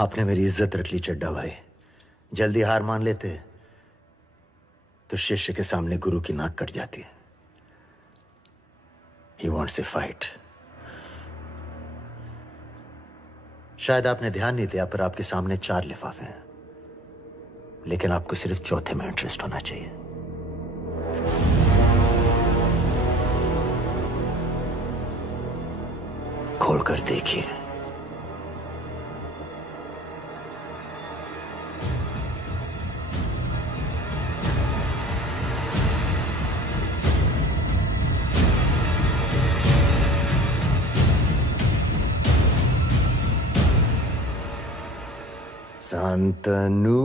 आपने मेरी इज्जत रख ली चड्डा भाई। जल्दी हार मान लेते तो शिष्य के सामने गुरु की नाक कट जाती। He wants a fight. शायद आपने ध्यान नहीं दिया, पर आपके सामने 4 लिफाफे हैं, लेकिन आपको सिर्फ चौथे में इंटरेस्ट होना चाहिए। खोलकर देखिए। शांतनु,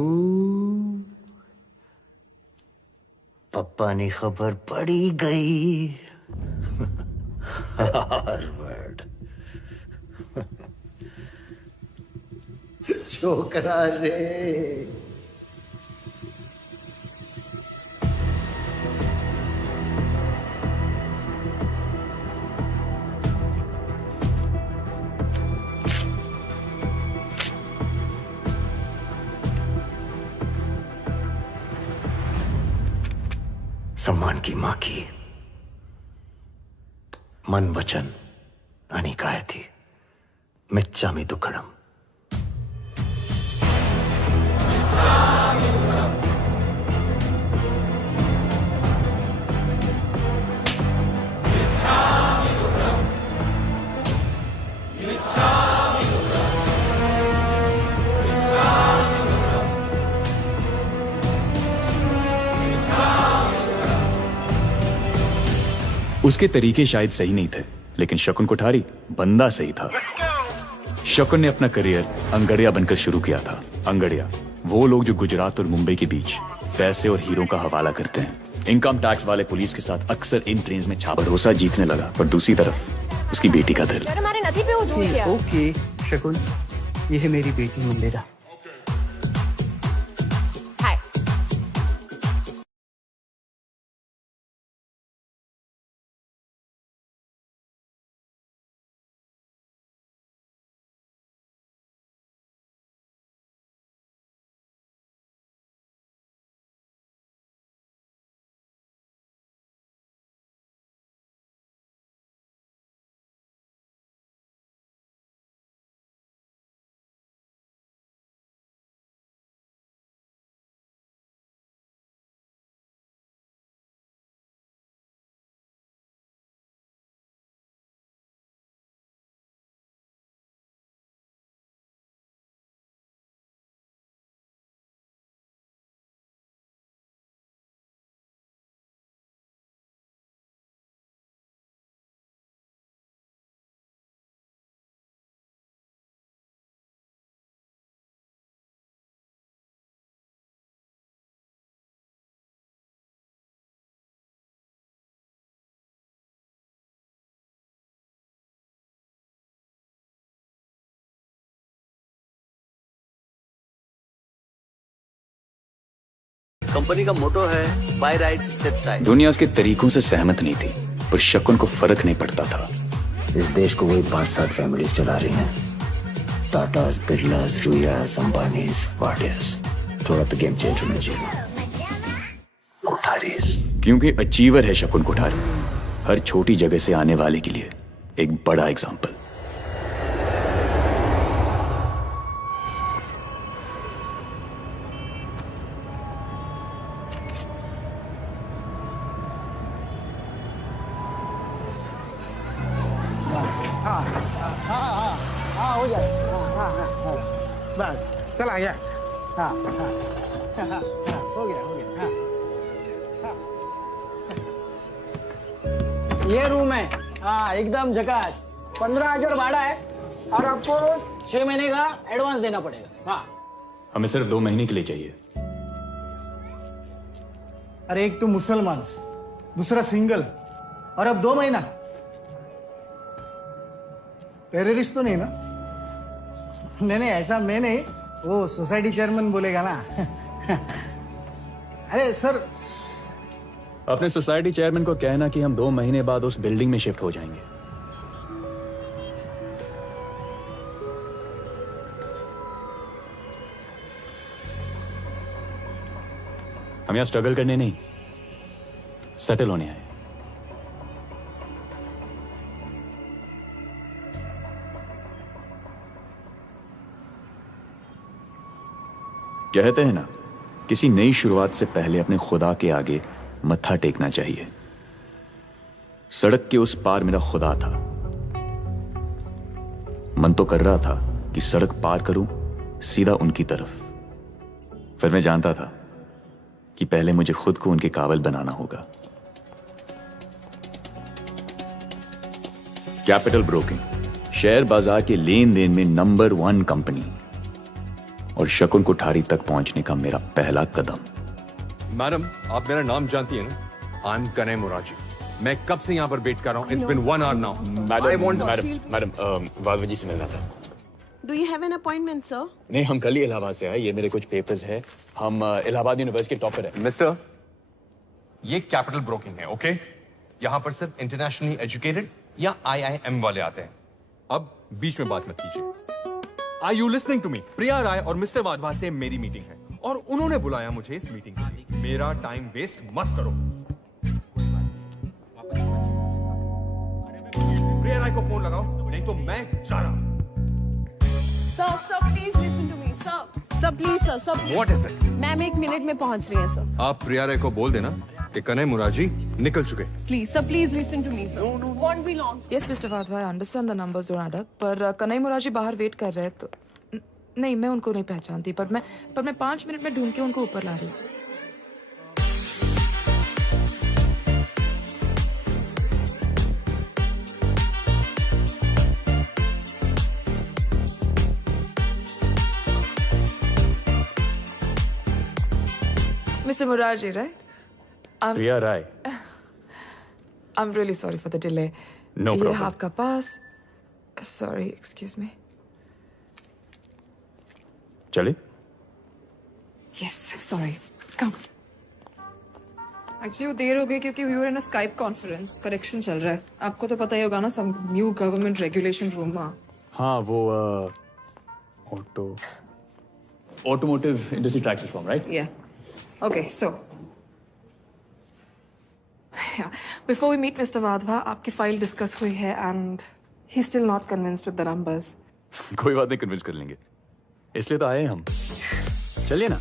पप्पा ने खबर पड़ी गई। हार्वर्ड। छोकरा रे। सम्मान की मां की मन वचन आणि काय थी मिच्चामी दुक्कडम। उसके तरीके शायद सही नहीं थे, लेकिन शकुन कोठारी बंदा सही था। शकुन ने अपना करियर अंगड़िया बनकर शुरू किया था। अंगड़िया वो लोग जो गुजरात और मुंबई के बीच पैसे और हीरो का हवाला करते हैं। इनकम टैक्स वाले पुलिस के साथ अक्सर इन ट्रेन में छापा भरोसा जीतने लगा, पर दूसरी तरफ उसकी बेटी का दिल। ओके शकुन, ये है मेरी बेटी मुंडेरा। कंपनी का मोटो है बाय राइट सेफ टाइम। दुनिया उसके तरीकों से सहमत नहीं थी, पर शकुन को फर्क नहीं पड़ता था। इस देश को वही 5-7 फैमिलीज चला रही हैं। टाटास, बिरलास, रुयास, अंबानीस, वाडियास। थोड़ा तो गेम चेंज होना चाहिए। कोठारीस। क्योंकि अचीवर है शकुन कोठारी, हर छोटी जगह से आने वाले के लिए एक बड़ा एग्जाम्पल। हो जाए। बस चला गया। हाँ हाँ हो गया हो गया। ये रूम है। हाँ एकदम झकास। 15,000 भाड़ा है और आपको 6 महीने का एडवांस देना पड़ेगा। हाँ हमें सिर्फ 2 महीने के लिए चाहिए। अरे एक तो मुसलमान, दूसरा सिंगल, और अब 2 महीना। टेररिस्ट तो नहीं ना? नहीं ऐसा मैं नहीं, वो सोसाइटी चेयरमैन बोलेगा ना। अरे सर, अपने सोसाइटी चेयरमैन को कहना कि हम 2 महीने बाद उस बिल्डिंग में शिफ्ट हो जाएंगे। हम यहाँ स्ट्रगल करने नहीं, सेटल होने आए। कहते हैं ना, किसी नई शुरुआत से पहले अपने खुदा के आगे मत्था टेकना चाहिए। सड़क के उस पार मेरा खुदा था। मन तो कर रहा था कि सड़क पार करूं सीधा उनकी तरफ, फिर मैं जानता था कि पहले मुझे खुद को उनके काबिल बनाना होगा। कैपिटल ब्रोकिंग, शेयर बाजार के लेन देन में नंबर 1 कंपनी, और शकुन कोठारी तक पहुंचने का मेरा पहला कदम। मैडम, आप मेरा नाम जानती हैं ना? आई एम कनई मुराजी। मैं कब से यहाँ पर वेट कर रहा हूँ। It's been 1 hour now. Madam Wadhwa ji से मिलना था। Do you have an appointment, sir? नहीं, हम कल ही इलाहाबाद से आए। ये मेरे कुछ पेपर्स हैं। हम इलाहाबाद यूनिवर्सिटी के टॉपर हैं। मिस्टर, ये कैपिटल ब्रोकिंग है, ओके? यहाँ पर सिर्फ इंटरनेशनली एजुकेटेड या IIM वाले आते हैं। अब बीच में बात मत कीजिए। Are you listening to me? प्रिया राय और मिस्टर वाधवा से मेरी मीटिंग है और उन्होंने बुलाया मुझे इस मीटिंग के लिए। मेरा टाइम वेस्ट मत करो। प्रिया राय को फोन लगाओ, नहीं तो मैं जा रहा हूं। Sir, please listen to me, sir. Sir, please, sir, please. What is it? Ma'am 1 minute में पहुंच रही है, सर। आप प्रिया राय को बोल देना कि कनई मुराजी निकल चुके। Please, sir, please listen to me, sir. No. Won't be long, sir. Yes, Mr. Vadhva, I understand the numbers don't add up, पर कन्हई मुराजी बाहर वेट कर रहे हैं तो नहीं, मैं उनको नहीं पहचानती, पर मैं 5 मिनट में ढूंढ के उनको ऊपर ला रही हूँ। Mr. Murarji, right? Priya Rai. I'm really sorry for the delay. No ये problem. आपका पास। Sorry, excuse me. चले? Yes, sorry. Come. Actually वो देर हो गई क्योंकि we were in a Skype conference. Correction चल रहा है। आपको तो पता ही होगा ना, some new government regulation room. हाँ, वो automotive industry tax reform, right? Yeah. Okay, so. Yeah. Before we meet Mr. Vadhva, आपकी फाइल डिस्कस हुई है and he's still not convinced with the numbers. कोई बात नहीं, कन्विंस कर लेंगे। इसलिए तो आए हम। चलिए ना।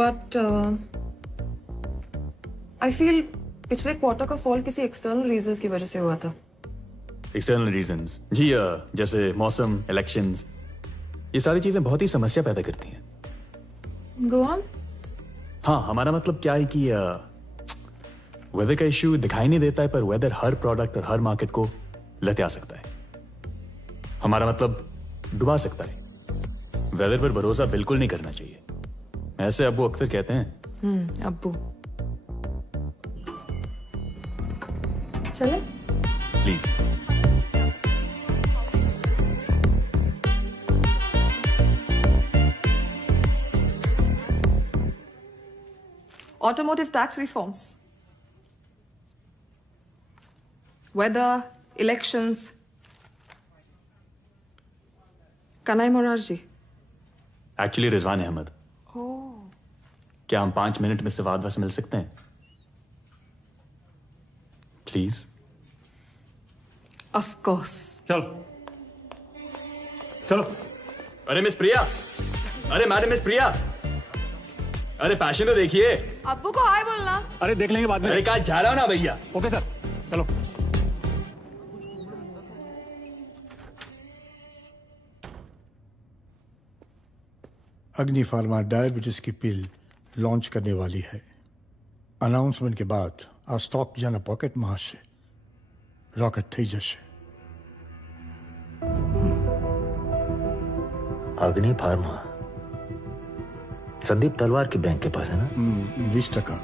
But I feel पिछले क्वार्टर का फॉल किसी एक्सटर्नल रीजंस की वजह से हुआ था। एक्सटर्नल रीजंस जी, जैसे मौसम, इलेक्शंस, ये सारी चीजें बहुत ही समस्या पैदा करती हैं। Go on. हाँ, हमारा मतलब क्या है कि वेदर का इश्यू दिखाई नहीं देता है, पर वेदर हर प्रोडक्ट और हर मार्केट को लतिया सकता है। हमारा मतलब डुबा सकता है। वेदर पर भरोसा बिल्कुल नहीं करना चाहिए, ऐसे अब्बू अक्सर कहते हैं। अब्बू। चले? Please. Automotive tax reforms. Weather, elections. Kanhai Murarji. Actually Rizwan Ahmed. क्या हम 5 मिनट मिस्टर वाधवा से मिल सकते हैं? प्लीज। Of course. चलो चलो। अरे मिस प्रिया, अरे मैडम मिस प्रिया, अरे पैशन तो देखिए। अब्बू को हाय बोलना। अरे देख लेंगे बाद में। अरे कहा जा रहा हो ना भैया। ओके सर, चलो। अग्नि फार्मा डायबिटीज की पिल लॉन्च करने वाली है। अनाउंसमेंट के बाद आ स्टॉक जाना पॉकेट मार से रॉकेट थी जैसे। अग्नि फार्मा संदीप तलवार के बैंक के पास है ना? 20%।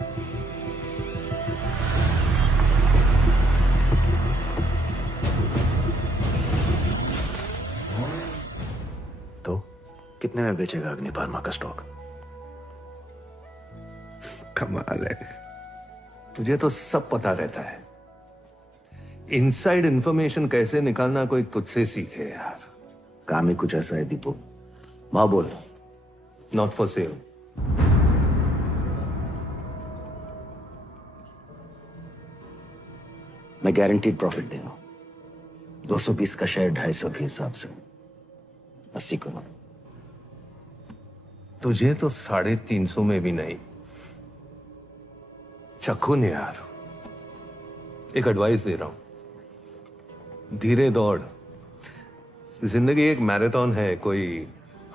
तो कितने में बेचेगा अग्नि फार्मा का स्टॉक? कमाल है, तुझे तो सब पता रहता है। इनसाइड इंफॉर्मेशन कैसे निकालना कोई तुझसे सीखे यार। काम ही कुछ ऐसा है दीपू। माँ बोल, नॉट फॉर सेल। मैं गारंटीड प्रॉफिट दे रहा हूं। 220 का शेयर 250 के हिसाब से 80 करोड़। तुझे तो 350 में भी नहीं। चखुन यार, एक एडवाइस दे रहा हूं, धीरे दौड़। जिंदगी एक मैराथन है, कोई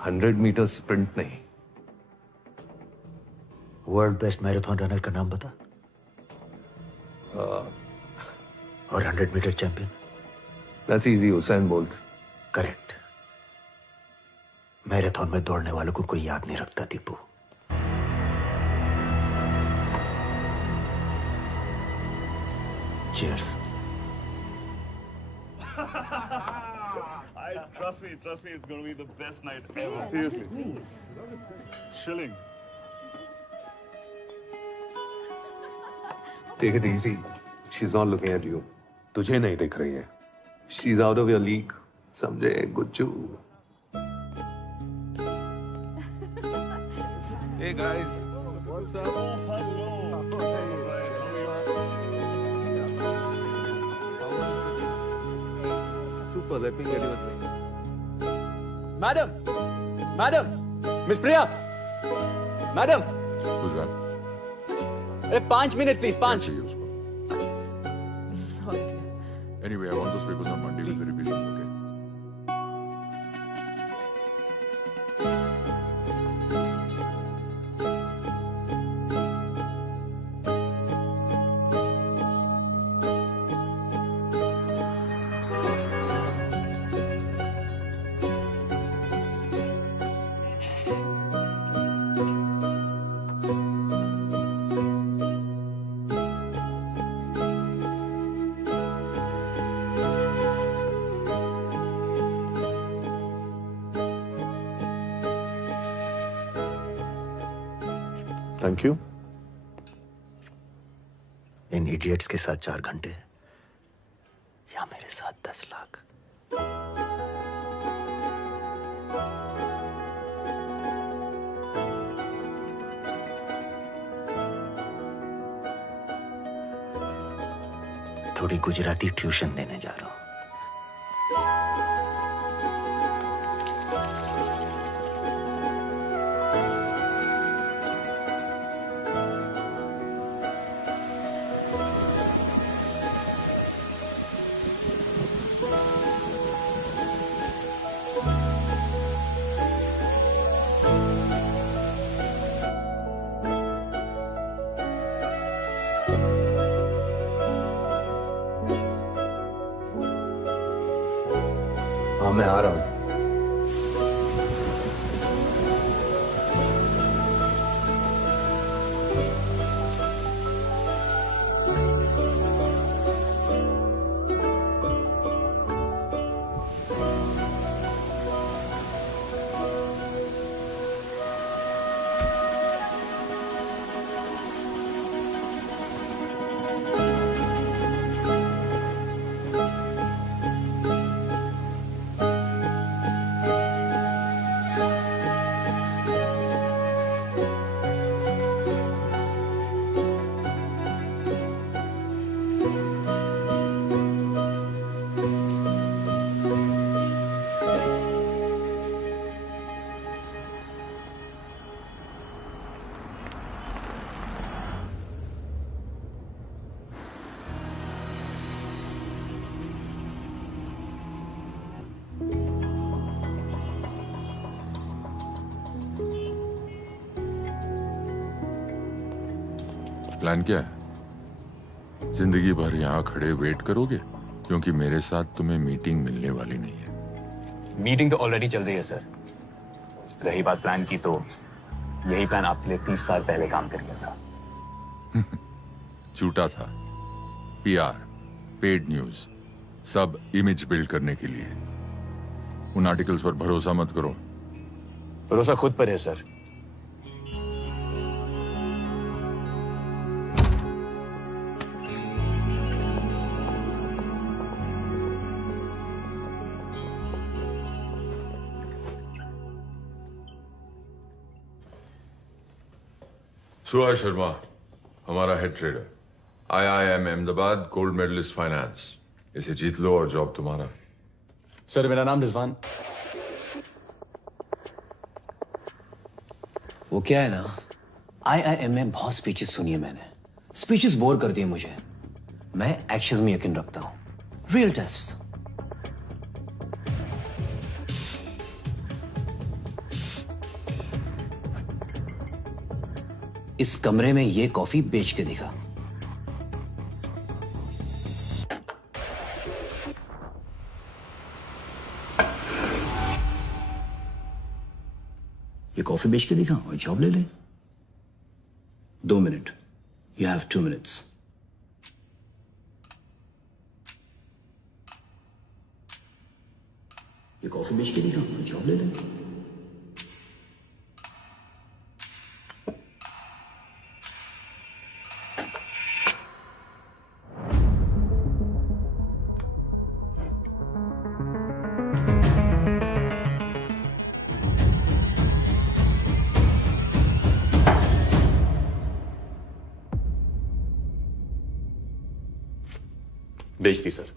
100 मीटर स्प्रिंट नहीं। वर्ल्ड बेस्ट मैराथन रनर का नाम बता। और 100 metre champion. That's easy, Hussain Bolt. Correct. Marathon में दौड़ने वालों को कोई याद नहीं रखता Deepu. Cheers. Trust me, it's going to be the best night ever. Seriously. Chilling. Take it easy. She's not looking at you. तुझे नहीं दिख रही है। She's out of your league. समझे गुच्चू? Hey guys, what's up? Super. Let me get you a drink. Madam, miss Priya, madam. Who's that? अरे 5 minute please, 5। Anyway, I want those papers on Monday with the revisions, okay? Thank you. In idiots के साथ 4 घंटे या मेरे साथ 10 लाख। थोड़ी Gujarati tuition देने जा रहा हूं। हाँ, मैं आ रहा हूं। प्लान क्या है? जिंदगी भर यहाँ खड़े वेट करोगे? क्योंकि मेरे साथ तुम्हें मीटिंग मिलने वाली नहीं है। मीटिंग तो ऑलरेडी चल रही है सर। रही बात प्लान की, तो यही प्लान आपके लिए 30 साल पहले काम कर गया था। झूठा था। पीआर, पेड न्यूज, सब इमेज बिल्ड करने के लिए। उन आर्टिकल्स पर भरोसा मत करो। भरोसा खुद पर है सर। सुहास शर्मा हमारा head trader, IIM Ahmedabad gold medalist finance. इसे जीत लो और जॉब तुम्हारा। सर मेरा नाम रिजवान। वो क्या है ना, IIM में बहुत स्पीचेस सुनी है मैंने, स्पीचेस बोर कर दिए मुझे। मैं एक्शंस में यकीन रखता हूं, रियल टेस्ट। इस कमरे में ये कॉफी बेच के दिखा। ये कॉफी बेच के दिखा और जॉब ले ले। 2 मिनट, यू हैव 2 मिनट्स। ये कॉफी बेच के दिखा और जॉब ले ले। बेच दी सर,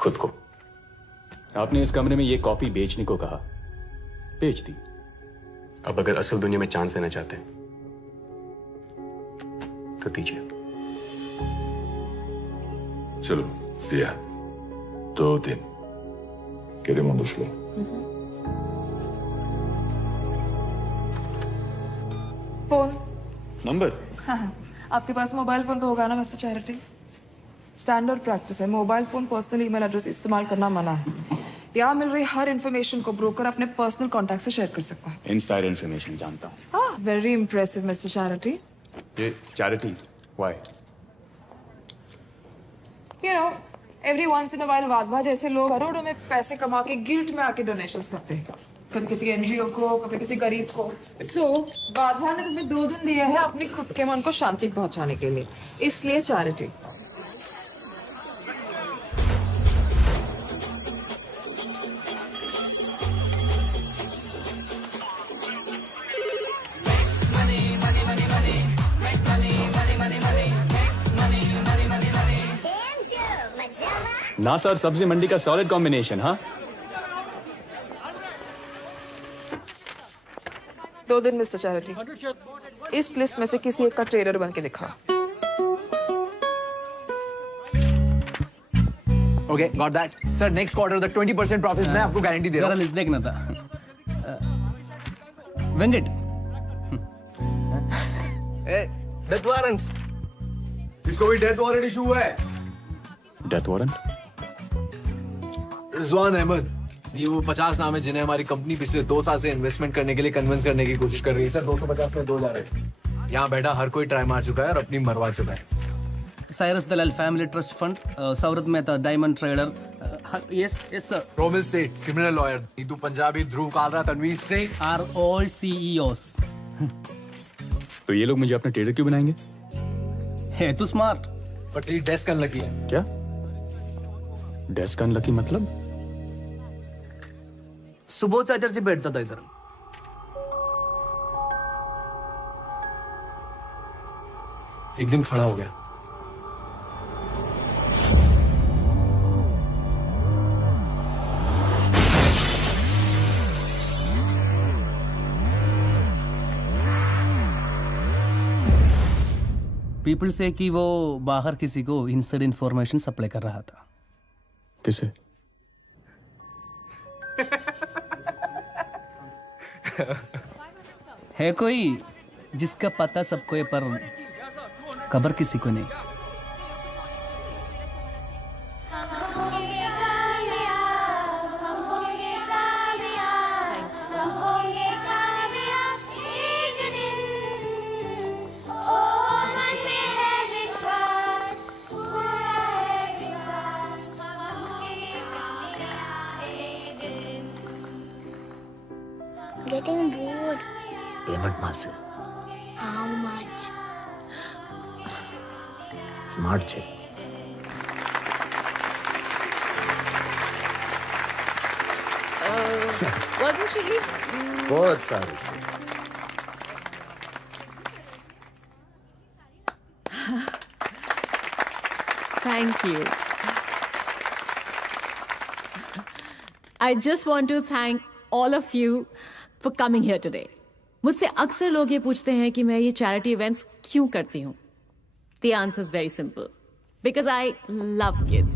खुद को। आपने इस कमरे में ये कॉफी बेचने को कहा, बेच दी। अब अगर असल दुनिया में चांस देना चाहते हैं तो दीजिए। चलो दिया, 2 दिन। Queremos flow. Phone number? हाँ, आपके पास मोबाइल फोन तो होगा ना मिस्टर चैरिटी? स्टैंडर्ड प्रैक्टिस है, mobile phone personal email address इस्तेमाल करना मना है। यहाँ मिल रही हर इन्फॉर्मेशन को ब्रोकर अपने पर्सनल कॉन्टैक्ट से शेयर कर सकता है। इनसाइड इन्फॉर्मेशन जानता हूँ। हाँ, वेरी इंप्रेसिव मिस्टर चैरिटी। ये charity why? You know, every once in a while Wadhwa जैसे लोग करोड़ों में पैसे कमा के गिल्ट में आके डोनेशंस करते हैं, कभी किसी एनजीओ को, कभी किसी गरीब को। वाधवा ने तुम्हें 2 दिन दिए हैं अपने खुद के मन को शांति पहुंचाने के लिए, इसलिए चैरिटी। नासा और सब्जी मंडी का सॉलिड कॉम्बिनेशन। हाँ, 2 दिन मिस्टर चैरिटी। इस लिस्ट में से किसी एक का ट्रेडर बन के दिखा। Okay, got that. Sir, next quarter the 20% profit मैं आपको गारंटी दे रहा हूँ। जरा लिस्ट देखना था। वेंडिट। Death warrant. इसको भी डेथ वारंट इशू हुआ है। Death warrant? रिजवान अहमद, ये वो 50 नाम है जिन्हें हमारी कंपनी पिछले 2 साल से इन्वेस्टमेंट करने के लिए कन्विंस करने की कोशिश कर रही है। सर 250 में 2 जा रहे हैं। यहाँ बैठा हर कोई ट्राई मार चुका है और अपनी मरवा चुका है। Cyrus Dalal family trust fund, Saurat Mehta diamond trader. Yes yes sir. Romil Seth criminal lawyer, Neetu Punjabi, Dhruv Kalra, Tanveer Singh are all CEOs। तो ये लोग मुझे अपने ट्रेडर क्यों बनाएंगे? है तू स्मार्ट। बट ये डेस्क अनलकी है। क्या डेस्क अनलकी मतलब? सुबोध चैटर्जी बैठता था इधर। एक दिन खड़ा हो गया। पीपल से कि वो बाहर किसी को इनसाइड इंफॉर्मेशन सप्लाई कर रहा था। किसे? है कोई जिसका पता सबको है पर खबर किसी को नहीं। Getting bored. पेमेंट माल से। How much? स्मार्ट છે। Wasn't she? बहुत सारी છે। Thank you. I just want to thank all of you for coming here today. मुझसे अक्सर लोग ये पूछते हैं कि मैं ये चैरिटी इवेंट्स क्यों करती हूँ. The answer is very simple. Because I love kids.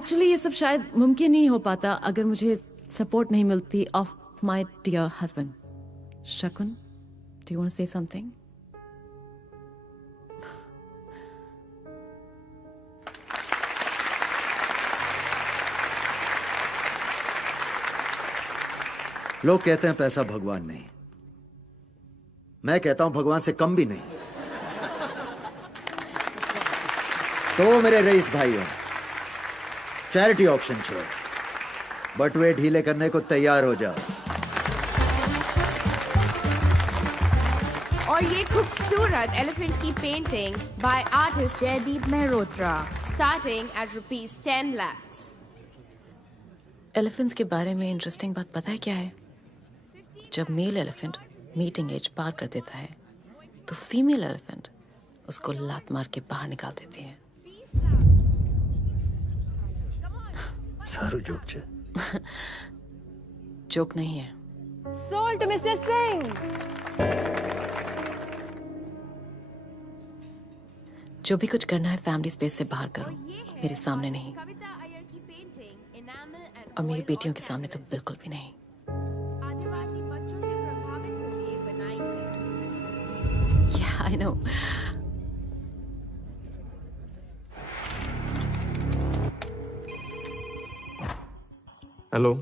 Actually ये सब शायद मुमकिन नहीं हो पाता अगर मुझे सपोर्ट नहीं मिलती of my dear husband. Shakun, do you want to say something? लोग कहते हैं पैसा भगवान नहीं, मैं कहता हूं भगवान से कम भी नहीं। तो मेरे रईस भाइयों, चैरिटी ऑक्शन छोड़, बटुए ढीले करने को तैयार हो जाओ। और ये खूबसूरत एलिफेंट की painting by artist Jaideep Mehrotra, starting at ₹10 lakhs। Elephants के बारे में इंटरेस्टिंग बात पता है क्या है? जब मेल एलिफेंट मीटिंग एज पार कर देता है तो फीमेल एलिफेंट उसको लात मार के बाहर निकाल देती है। सारू जोक छे। जोक नहीं है। Sold to Mr. Singh। जो भी कुछ करना है फैमिली स्पेस से बाहर करो, मेरे सामने नहीं, और मेरी बेटियों के सामने तो बिल्कुल भी नहीं। Yeah, I know. Hello,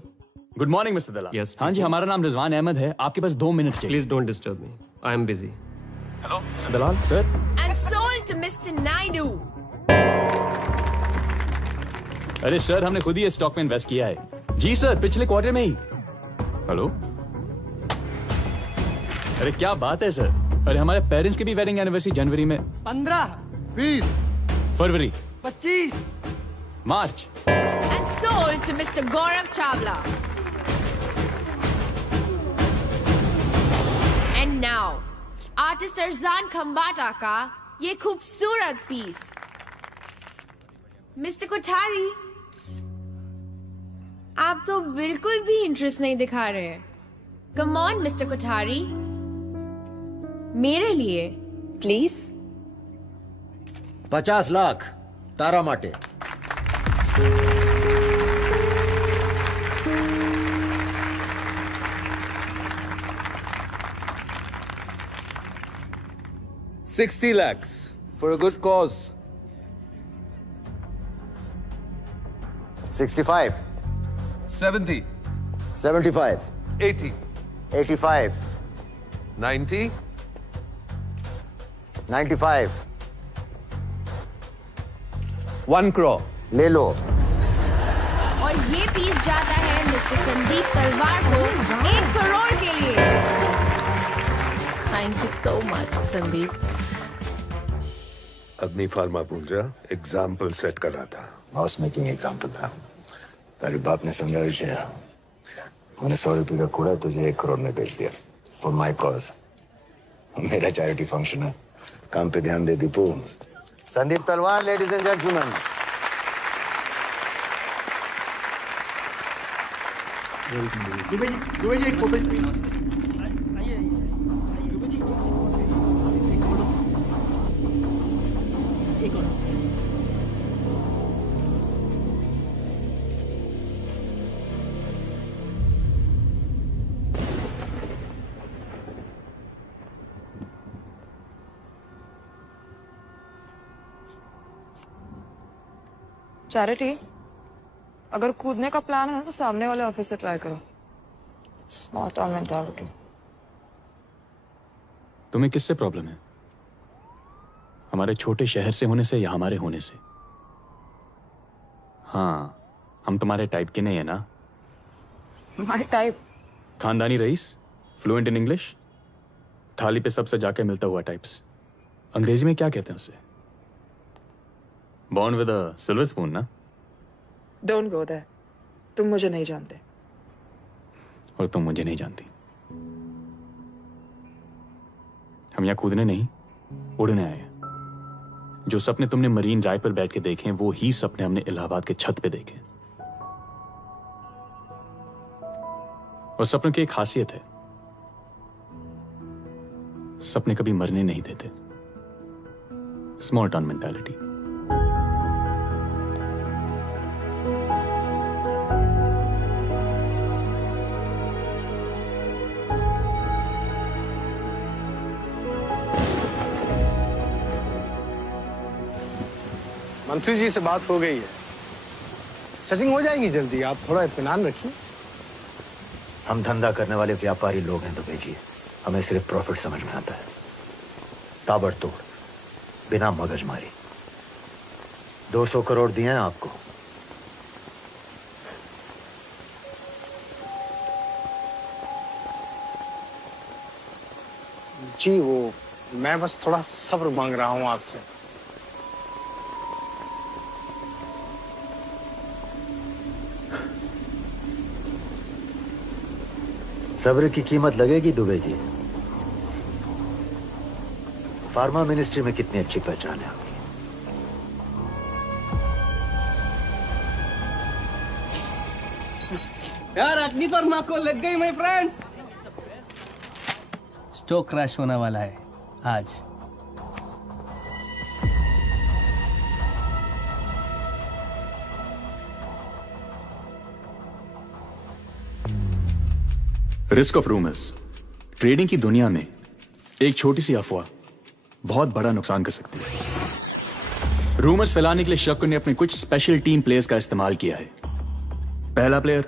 good morning mister Dalal. Yes, हाँ जी, हमारा नाम रिजवान अहमद है, आपके पास 2 मिनट चाहिए। Please don't disturb me, I am busy. Hello mister Dalal sir. And sold to Mr. Naidu। अरे सर, हमने खुद ही इस स्टॉक में इन्वेस्ट किया है। जी सर, पिछले क्वार्टर में ही। हेलो, अरे क्या बात है सर। अरे हमारे पेरेंट्स की भी वेडिंग एनिवर्सरी जनवरी में। 15, 20, फरवरी, 25, मार्च। And sold to Mr. Gaurav Chawla। And now, artist Arjan Khambata का ये खूबसूरत पीस। मिस्टर कोठारी, आप तो बिल्कुल भी इंटरेस्ट नहीं दिखा रहे हैं। कम ऑन मिस्टर कोठारी, मेरे लिए प्लीज। 50 लाख तारा माटे। $60 lakhs for a good cause. 65, 70, 75, 80, 85, 90, 95, 1 crore. ले लो। और ये पीस जाता है मिस्टर संदीप तलवार को 1 करोड़ के लिए। Thank you so much Sandeep. अग्नि फार्मा बोल रहा, एग्जाम्पल सेट कर रहा था। बॉस मेकिंग एग्जाम्पल था। तेरे बाप ने समझा विषय, मैंने 100 रुपये का कूड़ा तुझे 1 करोड़ में बेच दिया फॉर माई कॉज। मेरा चैरिटी फंक्शन है, काम पे ध्यान दे दीपू। संदीप तलवार, ladies and gentleman. Dubey ji एक फोटो। चैरिटी, अगर कूदने का प्लान है ना तो सामने वाले ऑफिस से ट्राई करो। Smart town mentality. तुम्हें किससे प्रॉब्लम है? हमारे छोटे शहर से होने से या हमारे होने से? हाँ, हम तुम्हारे टाइप के नहीं है ना। My type. खानदानी रईस, फ्लुएंट इन इंग्लिश, थाली पे सबसे जाके मिलता हुआ टाइप्स। अंग्रेजी में क्या कहते हैं उसे? Born with a silver spoon ना? Don't go there. तुम मुझे नहीं जानते। और तुम मुझे नहीं जानती। हम यहाँ कूदने नहीं, उड़ने आए हैं। जो सपने तुमने मरीन ड्राइव पर बैठ के देखे हैं, वो ही सपने हमने इलाहाबाद के छत पे देखे। और सपनों की एक खासियत है, सपने कभी मरने नहीं देते। Small town mentality. मंत्री जी से बात हो गई है, सेटिंग हो जाएगी जल्दी, आप थोड़ा इत्मीनान रखिए। हम धंधा करने वाले व्यापारी लोग हैं दुबे जी, हमें सिर्फ प्रॉफिट समझ में आता है। ताबड़तोड़, बिना मगजमारी। 200 करोड़ दिए हैं आपको। जी वो मैं बस थोड़ा सब्र मांग रहा हूं आपसे। सब्र की कीमत लगेगी दुबे जी। फार्मा मिनिस्ट्री में कितनी अच्छी पहचान है आपकी। यार अग्नि फार्मा को लग गई माय फ्रेंड्स। स्टॉक क्रैश होने वाला है आज। Risk of rumours. ट्रेडिंग की दुनिया में एक छोटी सी अफवाह बहुत बड़ा नुकसान कर सकती है। रूमर्स फैलाने के लिए शकुन ने अपने कुछ स्पेशल टीम प्लेयर्स का इस्तेमाल किया है। पहला player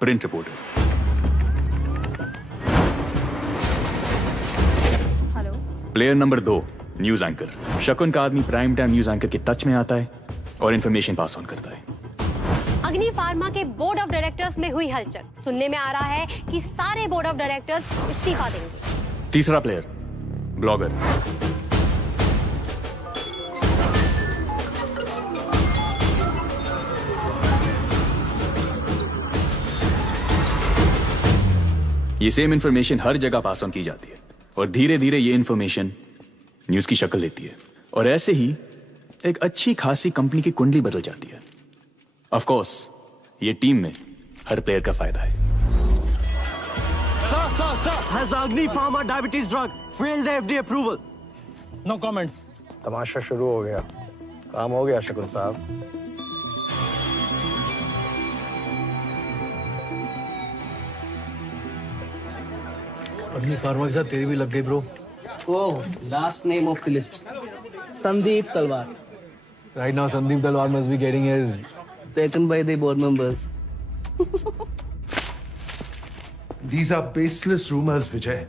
print reporter. Hello. Player number 2 news anchor. शकुन का आदमी प्राइम टाइम न्यूज एंकर के टच में आता है और इंफॉर्मेशन पास ऑन करता है। अग्नि फार्मा के बोर्ड ऑफ डायरेक्टर्स में हुई हलचल। सुनने में आ रहा है कि सारे बोर्ड ऑफ डायरेक्टर्स इस्तीफा देंगे। तीसरा प्लेयर ब्लॉगर। ये सेम इंफॉर्मेशन हर जगह पास ऑन की जाती है और धीरे धीरे ये इंफॉर्मेशन न्यूज की शक्ल लेती है और ऐसे ही एक अच्छी खासी कंपनी की कुंडली बदल जाती है। ऑफ कोर्स ये टीम में हर प्लेयर का फायदा है। Sir, has the Agni Pharma diabetes drug failed the FDA approval? No comments. तमाशा शुरू हो गया, काम हो गया शकुन साहब। अग्नि फार्मा के साथ तेरी भी लग गई bro. Oh, last name of the list Sandeep तलवार। Right now Sandeep Talwar must be getting his taken by the board members. These are baseless rumors, Vijay.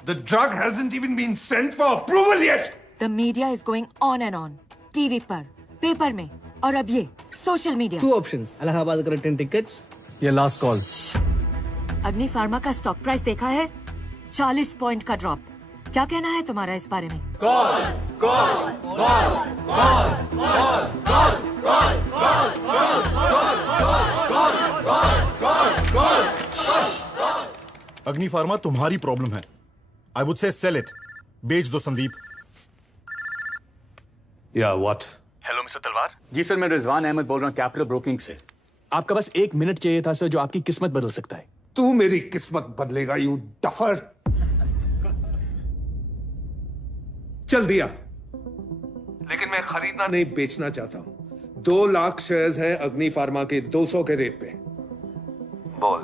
The drug hasn't even been sent for approval yet. The media is going on and on. TV पर, paper में, और अब ये social media. Two options. Allahabad का return tickets. ये last call. अग्नि pharma का stock price देखा है? 40 पॉइंट का ड्रॉप। क्या कहना है तुम्हारा इस बारे में? अग्नि फार्मा तुम्हारी प्रॉब्लम है। I would say sell it. बेच दो संदीप। या व्हाट? हेलो मिस्टर तलवार। जी सर, मैं रिजवान अहमद बोल रहा हूँ कैपिटल ब्रोकिंग से। आपका बस 1 मिनट चाहिए था सर, जो आपकी किस्मत बदल सकता है। तू मेरी किस्मत बदलेगा यू डफर। चल दिया, लेकिन मैं खरीदना नहीं बेचना चाहता हूं। 2 लाख शेयर्स हैं अग्नि फार्मा के 200 के रेट पे। बोल,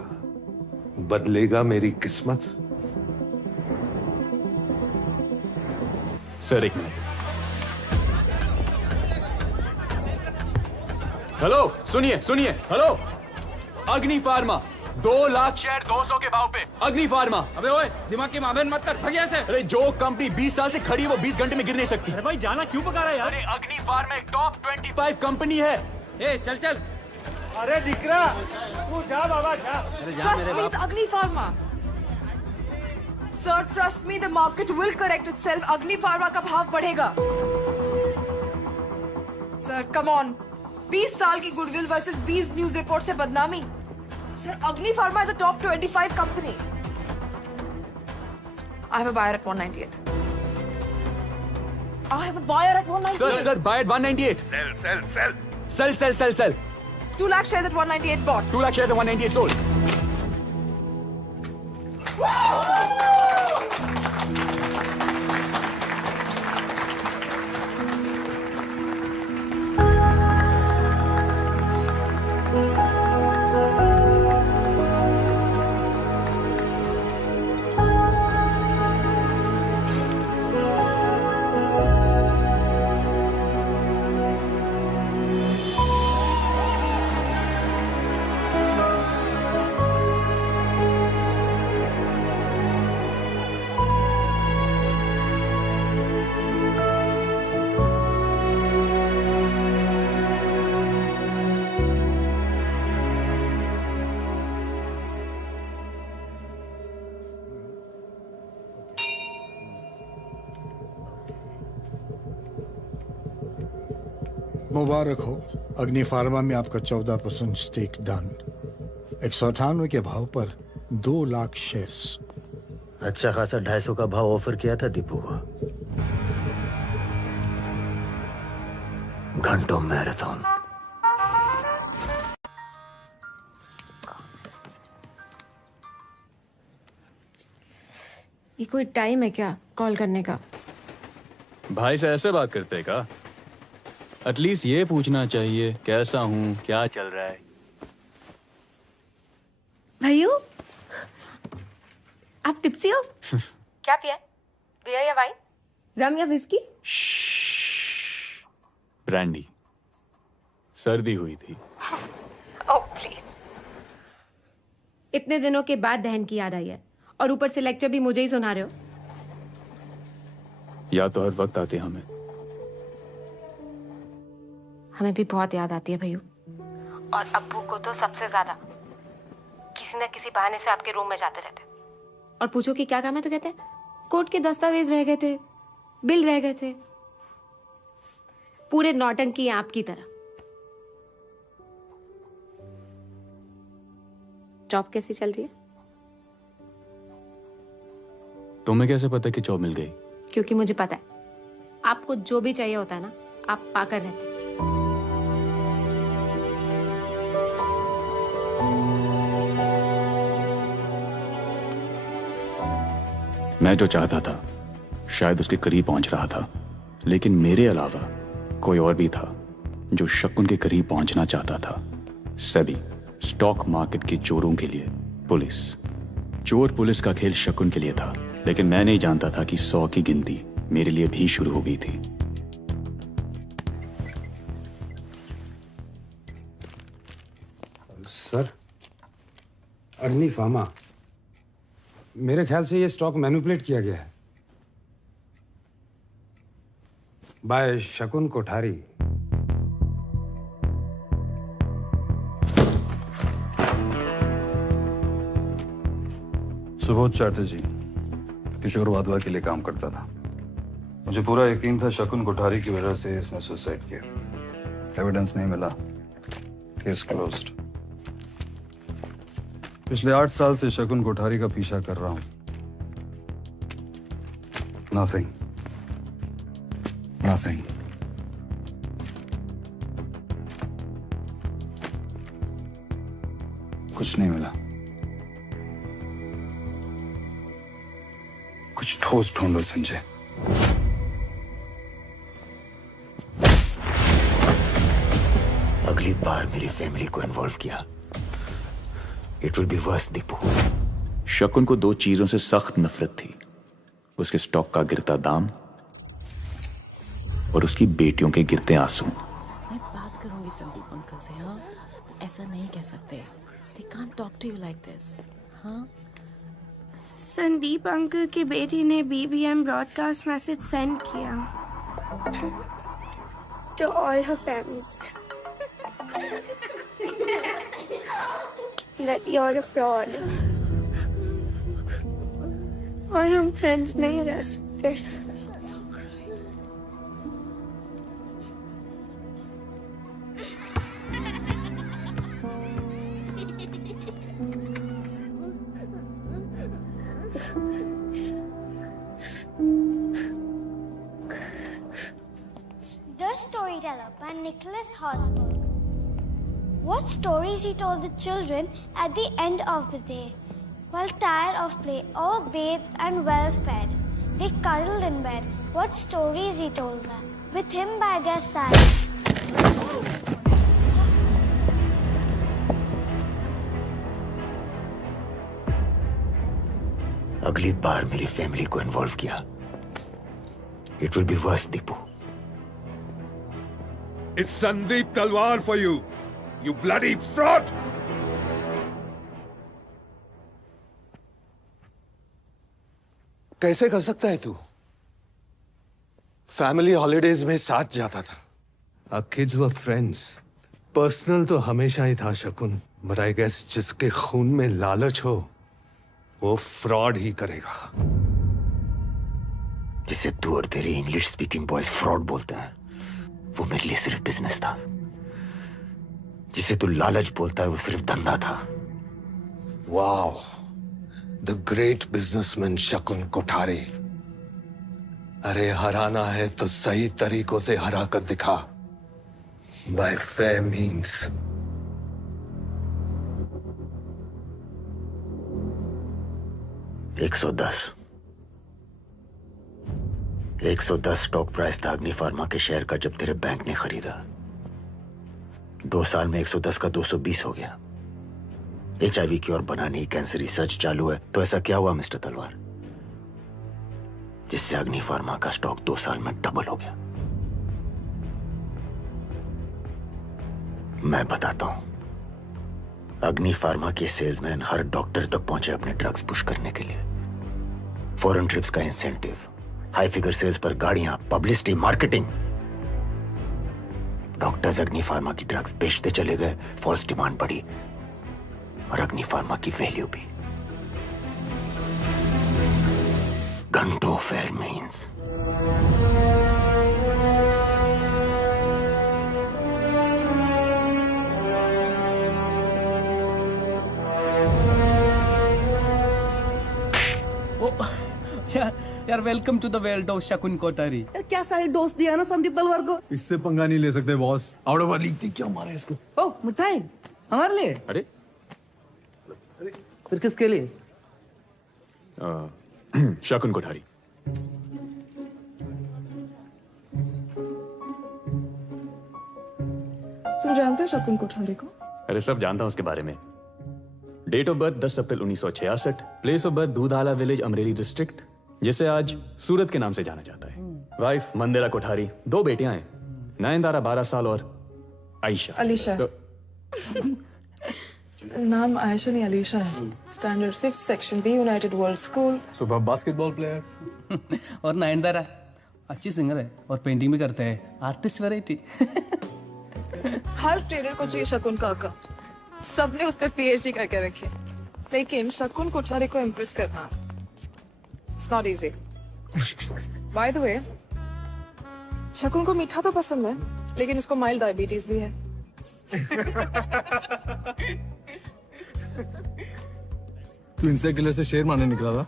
बदलेगा मेरी किस्मत? Sir 1 minute. हेलो, सुनिए सुनिए। हेलो, अग्नि फार्मा 2 लाख शेयर 200 के भाव पे। अग्नि फार्मा। अबे ओए, दिमाग की मामले मत कर, भाग यहाँ से। अरे जो कंपनी 20 साल से खड़ी है वो 20 घंटे में गिर नहीं सकती। अरे भाई जाना क्यों पका रहा है यार? अरे अग्नि फार्मा एक टॉप 25 कंपनी है। ए चल चल। अरे दिकरा, तू जा बाबा जा। Trust me, it's Agni Pharma. Sir, trust me, the market will correct itself. Agni Pharma का भाव बढ़ेगा। Sir, come on. 20 साल की गुडविल वर्सेस 20 न्यूज रिपोर्ट से बदनामी। Sir, Agni Pharma is a top 25 company. I have a buyer at 198. I have a buyer at 198. Sir, buy at 198. Sell. 2 lakh shares at 198 bought. 2 lakh shares at 198 sold. मुबारक हो, अग्नि pharma में आपका 14% stake done. 198 के भाव पर 2 lakh shares. अच्छा खासा 250 का भाव ऑफर किया था दीपू को। घंटों मैराथन। ये कोई टाइम है क्या कॉल करने का? भाई से ऐसे बात करते का? एटलीस्ट ये पूछना चाहिए कैसा हूँ, क्या चल रहा है। भैया आप टिप्सी हो? क्या पिया? बियर या वाइन? रम या विस्की? ब्रांडी। सर्दी हुई थी। Oh please. इतने दिनों के बाद बहन की याद आई है और ऊपर से लेक्चर भी मुझे ही सुना रहे हो। याद तो हर वक्त आती है हमें। हमें भी बहुत याद आती है भैया। और अब्बू को तो सबसे ज्यादा। किसी न किसी बहाने से आपके रूम में जाते रहते। और पूछो कि क्या काम है तो कहते हैं कोर्ट के दस्तावेज रह गए थे, बिल रह गए थे। पूरे नौटंकी हैं आपकी तरह। जॉब कैसी चल रही है? तुम्हें कैसे पता कि जॉब मिल गई? क्योंकि मुझे पता है आपको जो भी चाहिए होता है ना, आप पाकर रहते हैं। मैं जो चाहता था शायद उसके करीब पहुंच रहा था, लेकिन मेरे अलावा कोई और भी था जो शकुन के करीब पहुंचना चाहता था। सेबी, स्टॉक मार्केट के चोरों के लिए पुलिस। चोर पुलिस का खेल शकुन के लिए था, लेकिन मैं नहीं जानता था कि 100 की गिनती मेरे लिए भी शुरू हो गई थी। सर, अग्नि फार्मा, मेरे ख्याल से ये स्टॉक मैनिपुलेट किया गया है बाय शकुन कोठारी। सुबोध चैटर्जी किशोर वाधवा के लिए काम करता था। मुझे पूरा यकीन था शकुन कोठारी की वजह से इसने सुसाइड किया। एविडेंस नहीं मिला, केस क्लोज्ड। पिछले 8 साल से शकुन कोठारी का पीछा कर रहा हूं। नथिंग। कुछ नहीं मिला। कुछ ठोस ढूंढो संजय। अगली बार मेरी फैमिली को इन्वॉल्व किया, it will be verse Deepu. शकुन को 2 चीजों से सख्त नफरत थी, उसके स्टॉक का गिरता दाम और उसकी बेटियों के गिरते आंसू। मैं बात करूंगी संदीप अंकल से। हाँ, ऐसा नहीं कह सकते। They can't talk to you like this. हाँ? संदीप अंकल की बेटी ने BBM ब्रॉडकास्ट मैसेज सेंड किया to all her families that you're a fraud और हम फ्रेंड्स नहीं रह सकते। Storyteller by Nicholas Hosberg. What stories he told the children at the end of the day. While tired of play, all bathed and well fed, they cuddled in bed. What stories he told them, with him by their side. अगली बार मेरी family को involve किया, it will be verse Deepu. It's Sandeep Talwar for you, you bloody fraud! कैसे कर सकता है तू? Family holidays में साथ जाता था. Our kids were friends. Personal तो हमेशा ही था शकुन, but I guess जिसके खून में लालच हो वो फ्रॉड ही करेगा. जिसे तू और तेरे इंग्लिश स्पीकिंग बॉयज फ्रॉड बोलते हैं, वो मेरे लिए सिर्फ बिजनेस था. जिसे तू लालच बोलता है, वो सिर्फ धंधा था. वाओ, द ग्रेट बिजनेसमैन शकुन कोठारी. अरे हराना है तो सही तरीकों से हरा कर दिखा. Bye fair means. $110 stock price था अग्नि फार्मा के शेयर का जब तेरे बैंक ने खरीदा. 2 साल में 110 का 220 हो गया. HIV की और बनाने की कैंसर रिसर्च चालू है, तो ऐसा क्या हुआ मिस्टर तलवार जिससे अग्नि फार्मा का स्टॉक 2 साल में डबल हो गया? मैं बताता हूं. अग्नि फार्मा के सेल्समैन हर डॉक्टर तक पहुंचे अपने ड्रग्स पुश करने के लिए. फॉरेन ट्रिप्स का इंसेंटिव, हाई फिगर सेल्स पर गाड़ियां, पब्लिसिटी, मार्केटिंग. डॉक्टर्स अग्नि फार्मा की ड्रग्स बेचते चले गए, फॉल्स डिमांड बढ़ी और अग्नि फार्मा की वैल्यू भी. घंटों फेयर मीन्स. यार welcome to the world of Shakun Kothari. क्या सारे डोज दिया ना संदीप तलवार को. इससे पंगा नहीं ले सकते बॉस. आउट ऑफ लीग थी, क्या मारा इसको. ओ मिठाई हमारे लिए. अरे फिर किसके लिए? शकुन कोठारी. तुम जानते हो शकुन कोठारी को? अरे सब जानता हूं उसके बारे में. डेट ऑफ बर्थ 10 अप्रैल 1966. Place of birth Dudhala village, Amreli district, जिसे आज सूरत के नाम से जाना जाता है. वाइफ मंदिरा कोठारी. 2 बेटियां हैं, नयनतारा 12 साल और आयशा. अलीशा. नाम आयशा नहीं अलीशा है. Standard 5th section B, united world school. सुबह बास्केटबॉल प्लेयर. और नयनतारा अच्छी सिंगर है और पेंटिंग भी करते हैं. Artist variety. हर ट्रेडर को चाहिए शकुन का अकाउंट. सबने उस पर PhD करके रखी, लेकिन शकुन कोठारी को इम्प्रेस करना it's not easy. By the way, शकुन को मीठा तो पसंद है, लेकिन उसको माइल्ड डायबिटीज भी है. तू इंसेक्ट किलर से शेर मारने निकला था.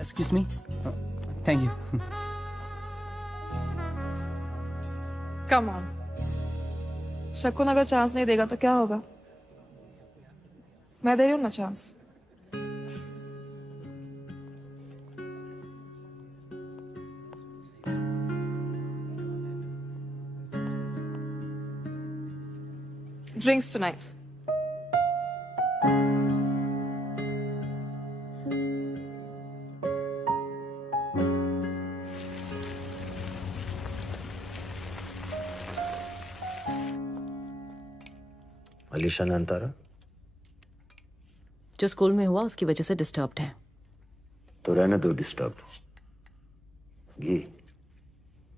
Excuse me. Thank you. Come on. शकुन अगर चांस नहीं देगा तो क्या होगा? मैं दे रही हूँ ना chance. Drinks tonight. Alisha Nayantara जो स्कूल में हुआ उसकी वजह से डिस्टर्ब्ड है. तो रहने दो डिस्टर्ब. घी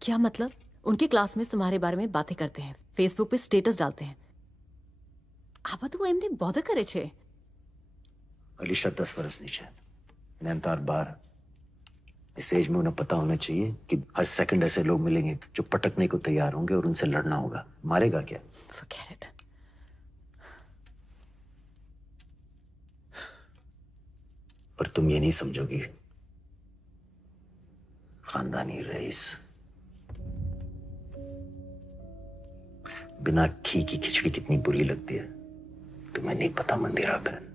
क्या मतलब? उनके क्लासमेट्स तुम्हारे बारे में बातें करते हैं, फेसबुक पे स्टेटस डालते हैं. आबा तो एमने बॉधर करे छे. अलीशा 10 वर्ष नीचे, नयनतार 12. इस एज में उन्हें पता होना चाहिए कि हर सेकंड ऐसे लोग मिलेंगे जो पटकने को तैयार होंगे और उनसे लड़ना होगा. मारेगा क्या? Forget it. पर तुम ये नहीं समझोगी, खानदानी रईस। बिना घी की खिचड़ी कितनी बुरी लगती है तुम्हें नहीं पता मंदिरा बहन।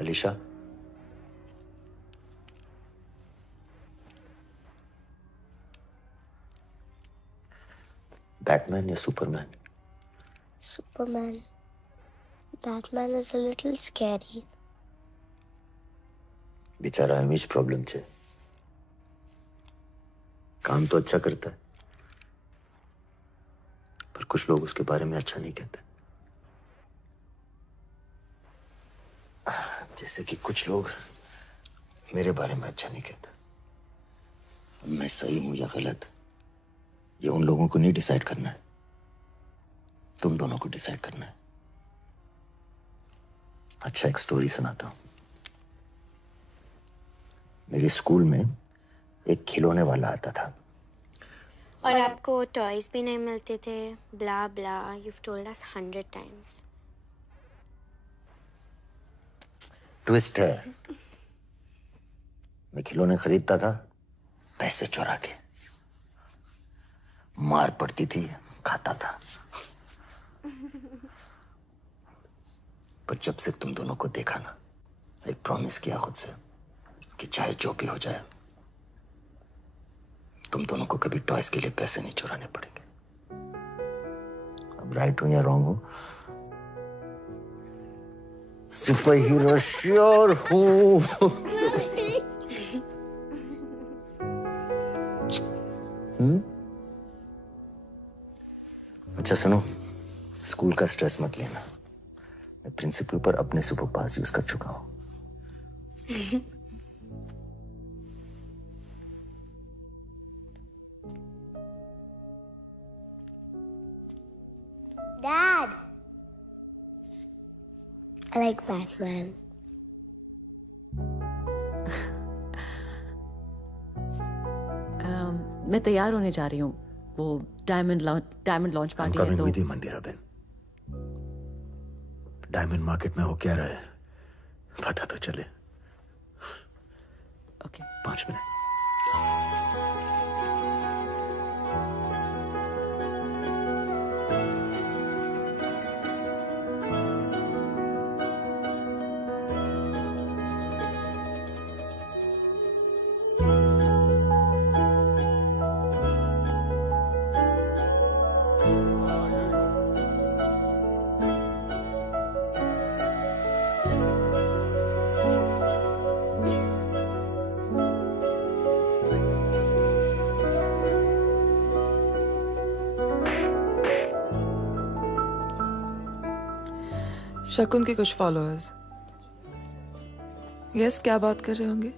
अलीशा, बैटमैन या Superman? Superman. That man is a little scary. बेचारा इमेज प्रॉब्लम छे। काम तो अच्छा करता है, पर कुछ लोग उसके बारे में अच्छा नहीं कहते। जैसे कि कुछ लोग मेरे बारे में अच्छा नहीं कहते। अब मैं सही हूं या गलत, ये उन लोगों को नहीं डिसाइड करना है, तुम दोनों को डिसाइड करना है। अच्छा, एक स्टोरी सुनाता हूं। मेरे स्कूल में एक खिलौने वाला आता था। और आपको टॉयज भी नहीं मिलते थे, ब्ला ब्ला, you've told us 100 times. Twist है, मैं खिलौने खरीदता था पैसे चुरा के। मार पड़ती थी, खाता था। पर जब से तुम दोनों को देखा ना, एक प्रॉमिस किया खुद से कि चाहे जो भी हो जाए, तुम दोनों को कभी टॉयज के लिए पैसे नहीं चुराने पड़ेंगे। अब राइट हूं या रॉन्ग हूं? सुपर हीरो श्योर हूं। अच्छा सुनो, स्कूल का स्ट्रेस मत लेना। मैं प्रिंसिपल पर अपने सुपर पास यूज कर चुका हूं। Dad, I like Batman. मैं तैयार होने जा रही हूँ। वो डायमंड लॉन्च पार्टी है तो। मंदिरा बहन, डायमंड मार्केट में हो क्या रहा है पता तो चले। Okay, 5 minute. शकुन के कुछ फॉलोअर्स। यस, क्या बात कर रहे होंगे?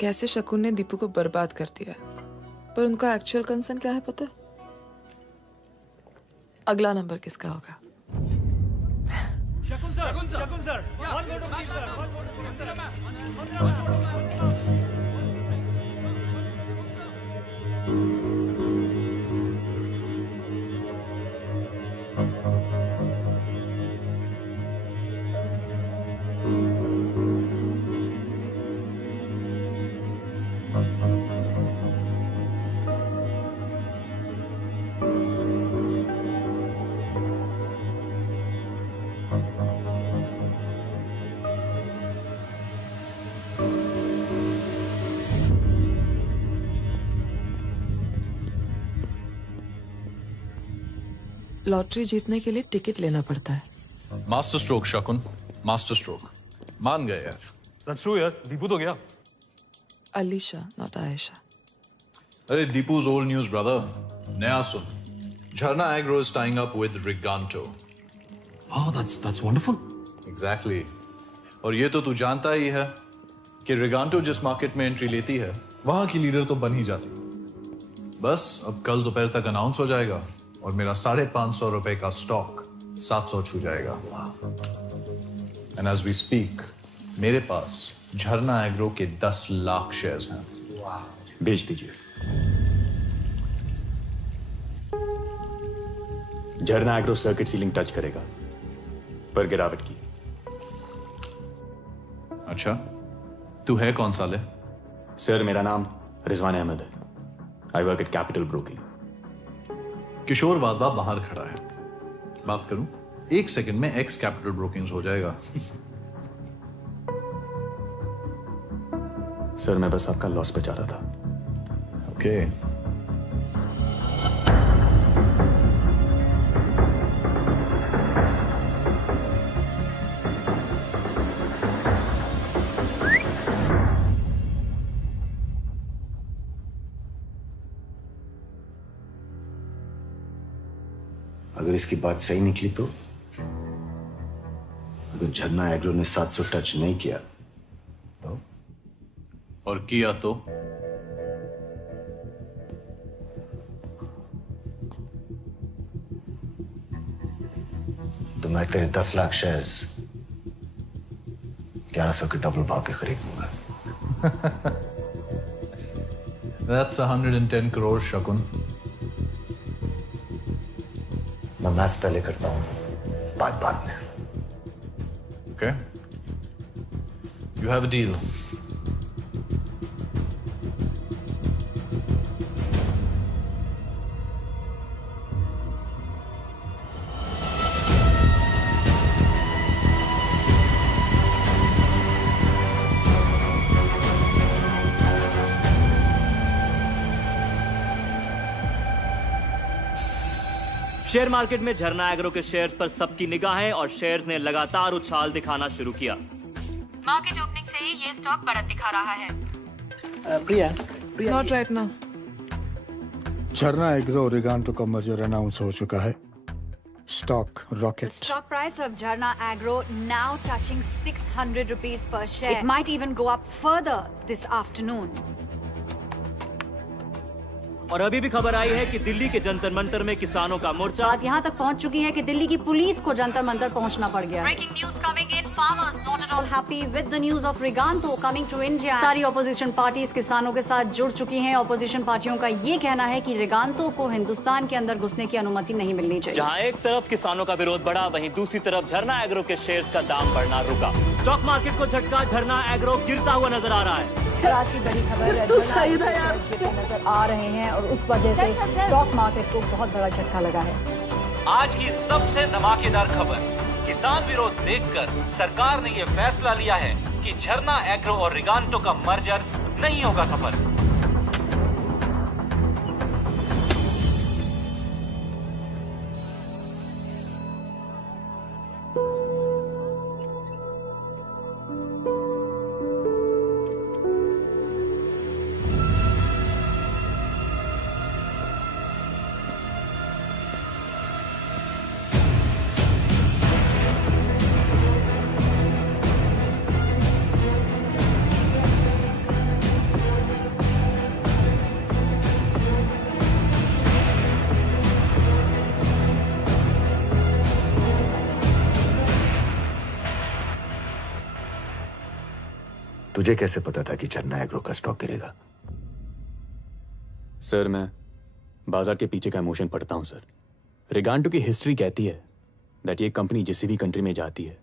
कैसे शकुन ने दीपू को बर्बाद कर दिया, पर उनका एक्चुअल कंसर्न क्या है पता है? अगला नंबर किसका होगा? शकुन sir, one vote please sir, one vote lottery जीतने के लिए टिकट लेना पड़ता है। मास्टर स्ट्रोक शकुन, मास्टर स्ट्रोक। मान गए यार। That's true यार, दीपू तो गया। अलीशा, नॉट आयशा। अरे दीपू's old news brother। नया सुन। झरना agro is tying up with Riganto। Oh, that's wonderful। Exactly। और ये तो तू जानता ही है कि Riganto जिस मार्केट में एंट्री लेती है, वहां की लीडर तो बन ही जाती। बस अब कल दोपहर तक अनाउंस हो जाएगा और मेरा 550 रुपए का स्टॉक 700 छू जाएगा। एंड एज वी स्पीक मेरे पास झरना एग्रो के 10 लाख शेयर्स हैं। भेज दीजिए। झरना एग्रो सर्किट सीलिंग टच करेगा पर गिरावट की। अच्छा, तू है कौन साले? सर मेरा नाम रिजवान अहमद है। I work at capital broking. Kishore Wadhwa बाहर खड़ा है, बात करूं? 1 सेकंड में एक्स कैपिटल ब्रोकिंग हो जाएगा। सर मैं बस आपका लॉस बचा रहा था। ओके अगर इसकी बात सही निकली तो अगर झरना एग्रो ने 700 टच नहीं किया तो? और किया तो मैं तेरे 10 लाख शेयर्स 1100 के डबल भाव पे खरीद लूंगा। That's 110 crore, शकुन। मैं मैथ्स पहले करता हूं, बाद में। Okay. You have a deal. Share market में झरना एग्रो के शेयर्स पर सबकी निगाहें और शेयर्स ने लगातार उछाल दिखाना शुरू किया। मार्केट ओपनिंग से ही ये स्टॉक बढ़त दिखा रहा है। प्रिया नॉट राइट ना। झरना एग्रो और रिगांटो का मर्जर अनाउंस हो चुका है। Stock rocket. Stock price of Jharna Agro now touching 600 rupees per share. It might even go up further this afternoon. और अभी भी खबर आई है कि दिल्ली के जंतर मंतर में किसानों का मोर्चा बात यहाँ तक पहुँच चुकी है कि दिल्ली की पुलिस को जंतर मंतर पहुँचना पड़ गया। Breaking news coming in. Farmers not at all happy with the news of Riganto coming to India. सारी ऑपोजिशन पार्टीज किसानों के साथ जुड़ चुकी हैं। ऑपोजिशन पार्टियों का ये कहना है कि रिगांतो को हिंदुस्तान के अंदर घुसने की अनुमति नहीं मिलनी चाहिए। जहां एक तरफ किसानों का विरोध बढ़ा, वहीं दूसरी तरफ झरना एग्रो के शेयर्स का दाम बढ़ना रुका। स्टॉक मार्केट को झटका, झरना एग्रो गिरता हुआ नजर आ रहा है। की बड़ी खबर नजर आ रहे हैं और उस वजह से स्टॉक मार्केट को बहुत बड़ा झटका लगा है। आज की सबसे धमाकेदार खबर, किसान विरोध देखकर सरकार ने यह फैसला लिया है कि झरना एग्रो और रिगांटो का मर्जर नहीं होगा सफल। तुझे कैसे पता था कि झरना एग्रो का स्टॉक गिरेगा? सर मैं बाजार के पीछे का इमोशन पढ़ता हूं सर। रिगांटो की हिस्ट्री कहती है दैट ये कंपनी जिस भी कंट्री में जाती है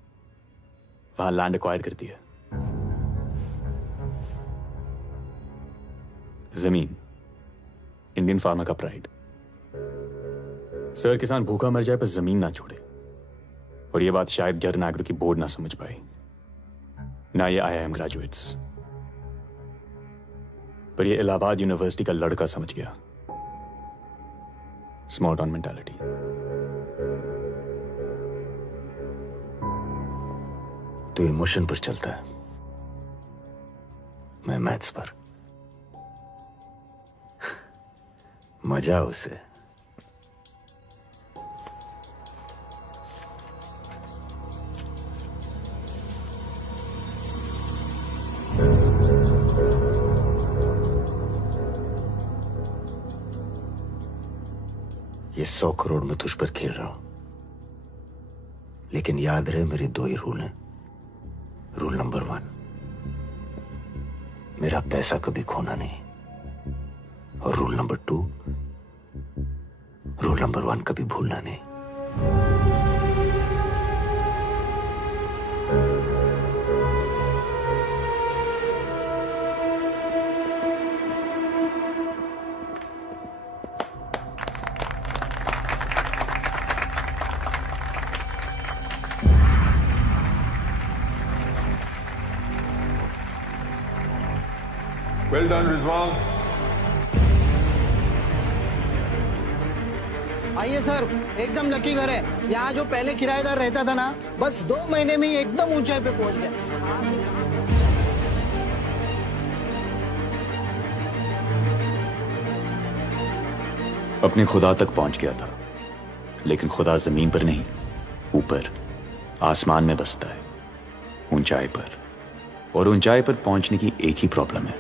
वहां लैंड एक्वायर करती है। जमीन इंडियन फार्मा का प्राइड। सर किसान भूखा मर जाए पर जमीन ना छोड़े, और ये बात शायद झरना एग्रो की बोर्ड ना समझ पाई, ना ये IIM ग्रेजुएट्स, पर ये इलाहाबाद यूनिवर्सिटी का लड़का समझ गया। Small town mentality. तो इमोशन पर चलता है, मैं मैथ्स पर। मजा उसे। ये 100 करोड़ में तुझ पर खेल रहा हूं, लेकिन याद रहे मेरे 2 ही रूल हैं। रूल नंबर 1, मेरा पैसा कभी खोना नहीं, और रूल नंबर 2, रूल नंबर 1 कभी भूलना नहीं। Well done, Rizwan. आइए सर, एकदम लकी घर है। यहाँ जो पहले किराएदार रहता था ना, बस 2 महीने में ही एकदम ऊंचाई पे पहुंच गया। अपने खुदा तक पहुंच गया था, लेकिन खुदा जमीन पर नहीं, ऊपर आसमान में बसता है, ऊंचाई पर। और ऊंचाई पर पहुंचने की एक ही प्रॉब्लम है,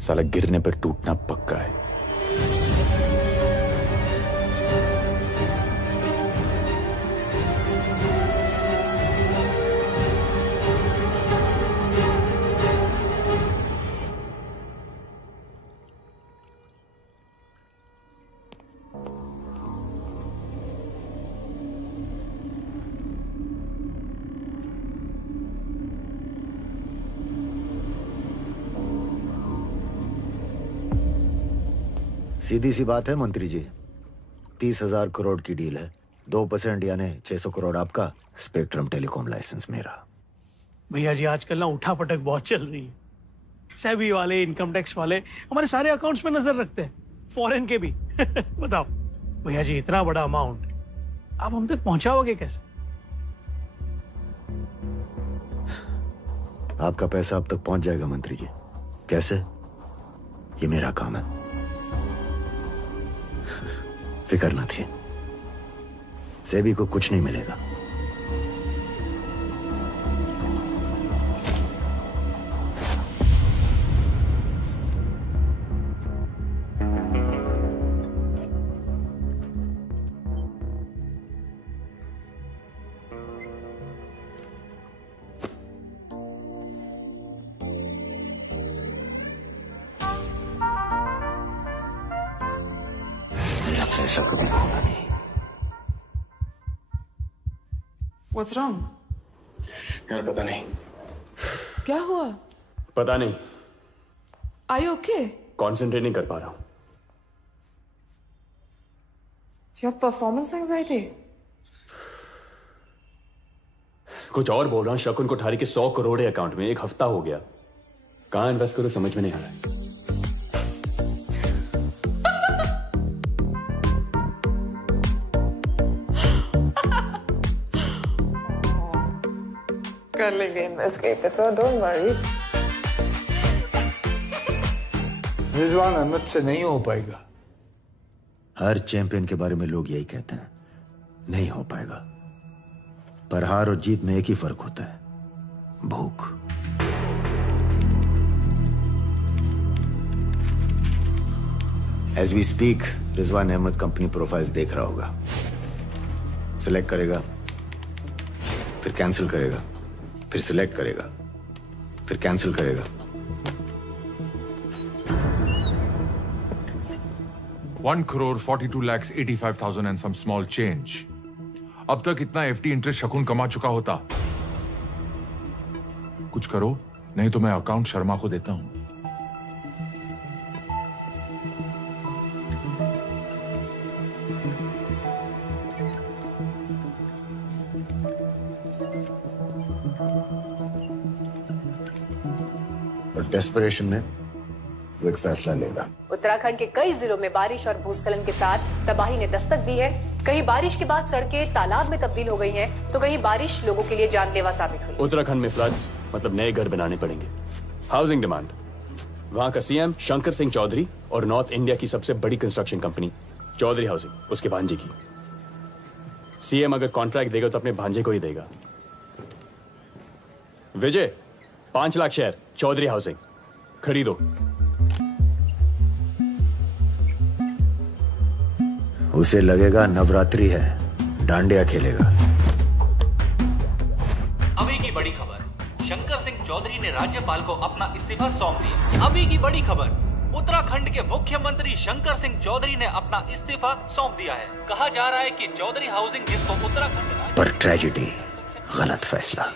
साला गिरने पर टूटना पक्का है। सीधी सी बात है मंत्री जी, 30,000 करोड़ की डील है। 2% यानी 600 करोड़ आपका, स्पेक्ट्रम टेलीकॉम लाइसेंस मेरा। भैया जी आजकल ना उठा पटक बहुत चल रही है। सेबी वाले, इनकम टैक्स वाले हमारे सारे अकाउंट्स में नजर रखते हैं, फॉरेन के भी। बताओ भैया जी, इतना बड़ा अमाउंट आप हम तक पहुंचाओगे कैसे? आपका पैसा अब तक पहुंच जाएगा मंत्री जी। कैसे? ये मेरा काम है, फिक्र न थी। सेबी को कुछ नहीं मिलेगा। ऐसा कभी होना नहीं। What's wrong? यार पता नहीं, क्या हुआ? पता नहीं, Are you okay? कॉन्सेंट्रेट नहीं कर पा रहा हूं। Do you have performance anxiety? कुछ और बोल रहा हूं। शकुन कोठारी के 100 करोड़ है अकाउंट में, 1 हफ्ता हो गया। कहां इन्वेस्ट करूं समझ में नहीं आ रहा है। कर लेंगे इन्वेस्ट कहीं पे, तो डोंट वरी। रिजवान अहमद से नहीं हो पाएगा। हर चैंपियन के बारे में लोग यही कहते हैं, नहीं हो पाएगा। पर हार और जीत में एक ही फर्क होता है, भूख। As we speak Rizwan Ahmed company profiles देख रहा होगा, सिलेक्ट करेगा, फिर कैंसिल करेगा, फिर सिलेक्ट करेगा, फिर कैंसिल करेगा। 1,42,85,000 and some small change. अब तक इतना एफडी इंटरेस्ट शकुन कमा चुका होता। कुछ करो, नहीं तो मैं अकाउंट शर्मा को देता हूं। डेस्परेशन में वो एक फैसला लेगा। उत्तराखंड के कई जिलों में बारिश और भूस्खलन के साथ तबाही ने दस्तक दी है। कहीं बारिश के बाद सड़कें तालाब में तब्दील हो गई हैं, तो कहीं बारिश लोगों के लिए जानलेवा साबित हुई। उत्तराखंड में फ्लड्स मतलब नए घर बनाने पड़ेंगे। हाउसिंग डिमांड, वहां का सीएम शंकर सिंह चौधरी और नॉर्थ इंडिया की सबसे बड़ी कंस्ट्रक्शन कंपनी चौधरी हाउसिंग, उसके भांजे की। सीएम अगर कॉन्ट्रैक्ट देगा तो अपने भांजे को ही देगा। विजय, 5 लाख शेयर चौधरी हाउसिंग खरीदो। उसे लगेगा नवरात्रि है, डांडिया खेलेगा। अभी की बड़ी खबर, शंकर सिंह चौधरी ने राज्यपाल को अपना इस्तीफा सौंप दिया। अभी की बड़ी खबर, उत्तराखंड के मुख्यमंत्री शंकर सिंह चौधरी ने अपना इस्तीफा सौंप दिया है। कहा जा रहा है कि चौधरी हाउसिंग जिसको उत्तराखंड पर ट्रेजेडी, गलत फैसला।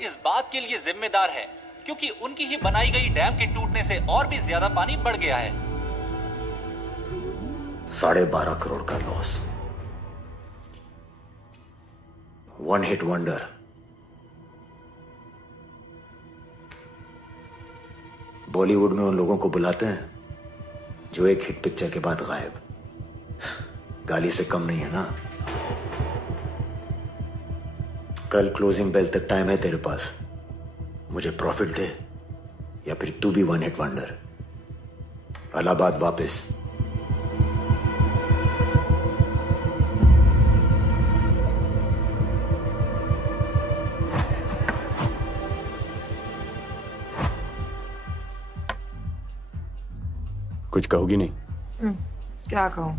इस बात के लिए जिम्मेदार है क्योंकि उनकी ही बनाई गई डैम के टूटने से और भी ज्यादा पानी बढ़ गया है। 12.5 करोड़ का loss, one hit wonder. Bollywood में उन लोगों को बुलाते हैं जो एक हिट पिक्चर के बाद गायब। गाली से कम नहीं है ना। कल क्लोजिंग बेल तक टाइम है तेरे पास। मुझे प्रॉफिट दे या फिर तू भी वन हिट वंडर। इलाहाबाद वापस। कुछ कहोगी नहीं? क्या कहूँ?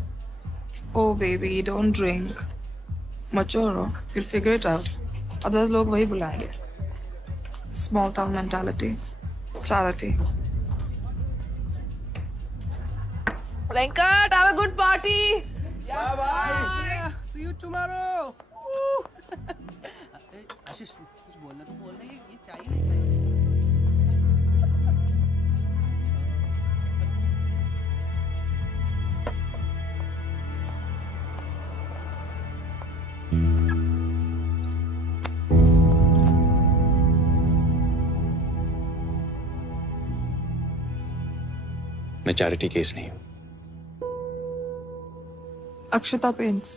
Oh baby don't drink, mature हो, you'll figure it out. Otherwise लोग वही बुलाएंगे। Small town mentality, charity. Venkat, have a good party. Yeah, bye. See you tomorrow. Ashish कुछ बोलना तो बोलना, ये चाहिए नहीं चाहिए। मैं चैरिटी केस नहीं हूं। अक्षता पेंट्स।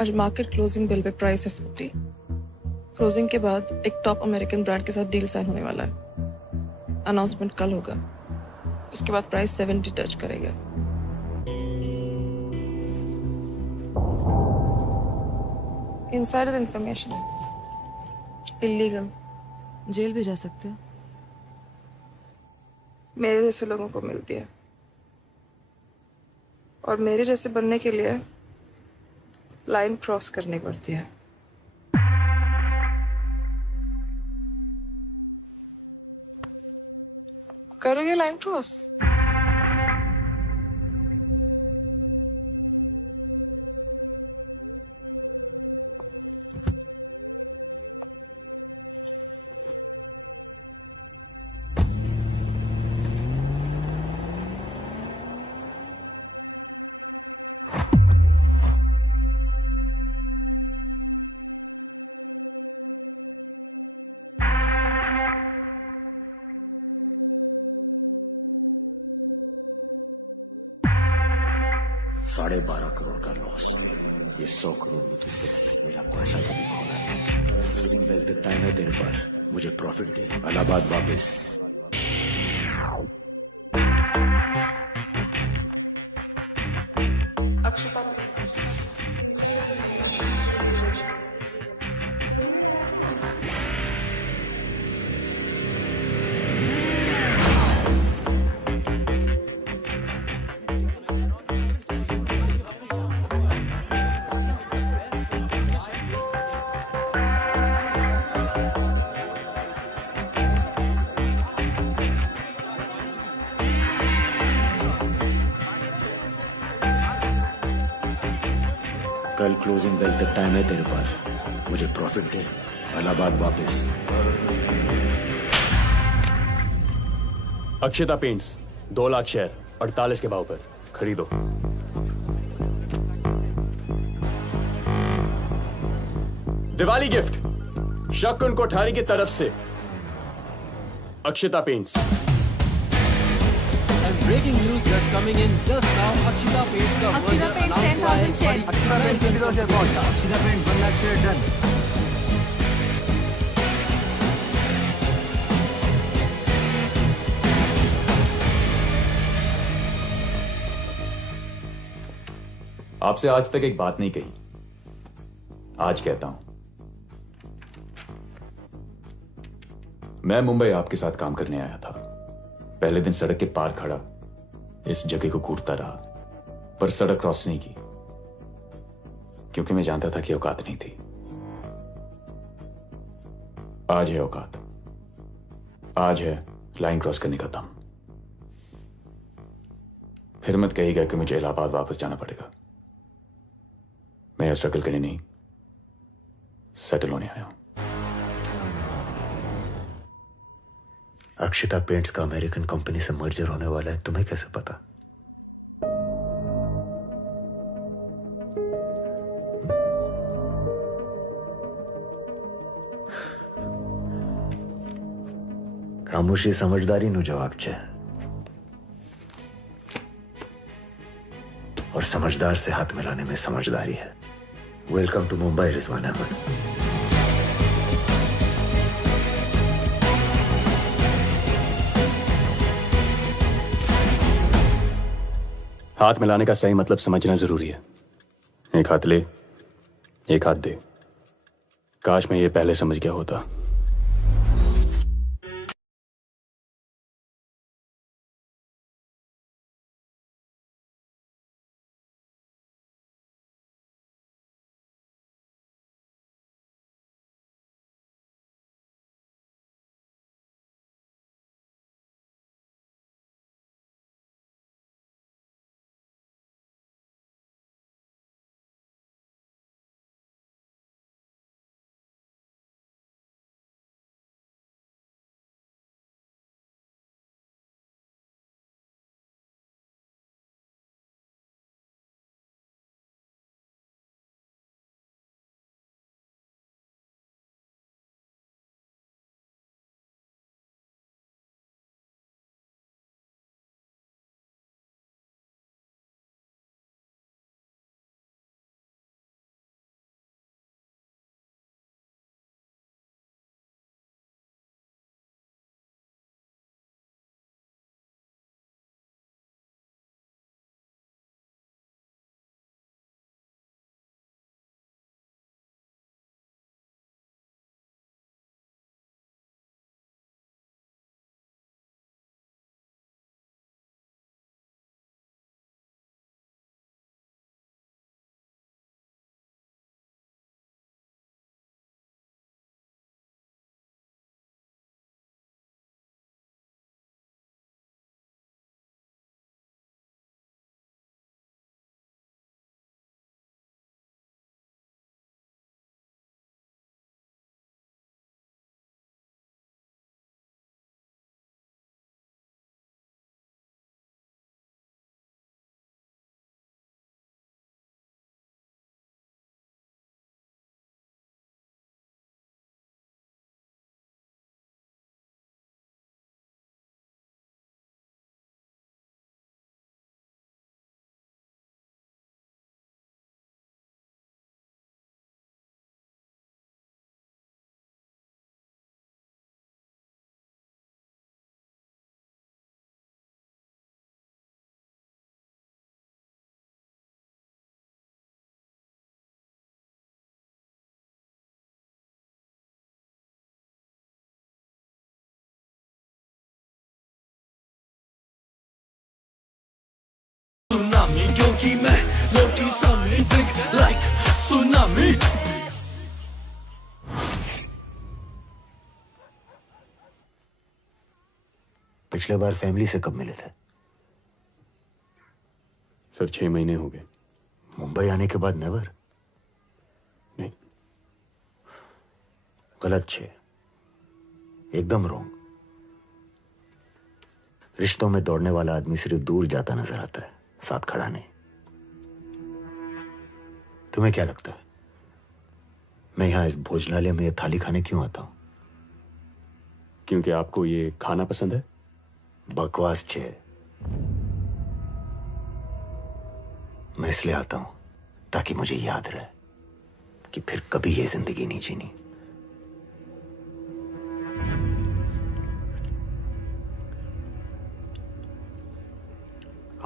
आज market closing bill pay price है 50। क्लोजिंग के बाद एक टॉप अमेरिकन ब्रांड के साथ डील साइन होने वाला है। अनाउंसमेंट कल होगा। उसके बाद प्राइस 70 टच करेगा। इनसाइडर इंफॉर्मेशन है, इलीगल, जेल भी जा सकते हैं। मेरे जैसे लोगों को मिलती है और मेरे जैसे बनने के लिए लाइन क्रॉस करनी पड़ती है। करोगे लाइन क्रॉस? $12.5 करोड़ का लॉस। ये 100 करोड़ में तुझे मेरा पैसा कभी होना है। क्लोजिंग बेल तक टाइम है तेरे पास। मुझे प्रॉफिट दे। इलाहाबाद वापस। अक्षता कल क्लोजिंग बेल तक टाइम है तेरे पास। मुझे प्रॉफिट दे। इलाहाबाद वापस। अक्षता पेंट्स 2 लाख शेयर 48 के भाव पर खरीदो। दिवाली गिफ्ट शकुन कोठारी की तरफ से अक्षता paints. Breaking news just coming in just now. Akshita Paints का Akshita Paints 10,000 share. Akshita Paints 20,000 share पहुंचा। Akshita Paints 1 lakh share done. आपसे आज तक एक बात नहीं कही, आज कहता हूं। मैं मुंबई आपके साथ काम करने आया था। पहले दिन सड़क के पार खड़ा इस जगह को कूटता रहा। पर सड़क क्रॉस नहीं की, क्योंकि मैं जानता था कि औकात नहीं थी। आज है औकात, आज है लाइन क्रॉस करने का दम। फिर मत कहिएगा कि मुझे इलाहाबाद वापस जाना पड़ेगा। मैं स्ट्रगल करने नहीं, सेटल होने आया हूं। अक्षिता पेंट्स का अमेरिकन कंपनी से मर्जर होने वाला है, तुम्हें कैसे पता? खामोशी समझदारी नो जवाब छे, और समझदार से हाथ मिलाने में समझदारी है। Welcome to Mumbai Rizwan Ahmed. हाथ मिलाने का सही मतलब समझना जरूरी है। एक हाथ ले, एक हाथ दे। काश मैं ये पहले समझ गया होता। सुनामी, क्योंकि मैं मोटी सामी बिग लाइक सुनामी। पिछले बार फैमिली से कब मिले थे? सर 6 महीने हो गए। मुंबई आने के बाद नेवर? नहीं। गलत छे, एकदम रॉन्ग। रिश्तों में दौड़ने वाला आदमी सिर्फ दूर जाता नजर आता है, साथ खड़ा नहीं। तुम्हें क्या लगता है मैं यहां इस भोजनालय में ये थाली खाने क्यों आता हूं? क्योंकि आपको ये खाना पसंद है? बकवास छे। मैं इसलिए आता हूं ताकि मुझे याद रहे कि फिर कभी ये जिंदगी नहीं जीनी।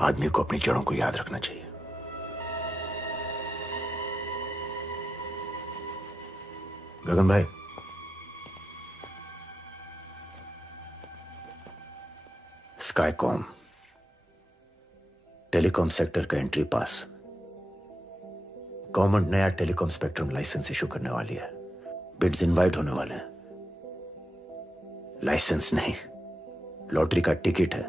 आदमी को अपनी जड़ों को याद रखना चाहिए। गगन भाई, स्काईकॉम टेलीकॉम सेक्टर का एंट्री पास। गवर्नमेंट नया टेलीकॉम स्पेक्ट्रम लाइसेंस इशू करने वाली है। बिड्स इनवाइट होने वाले हैं। लाइसेंस नहीं, लॉटरी का टिकट है।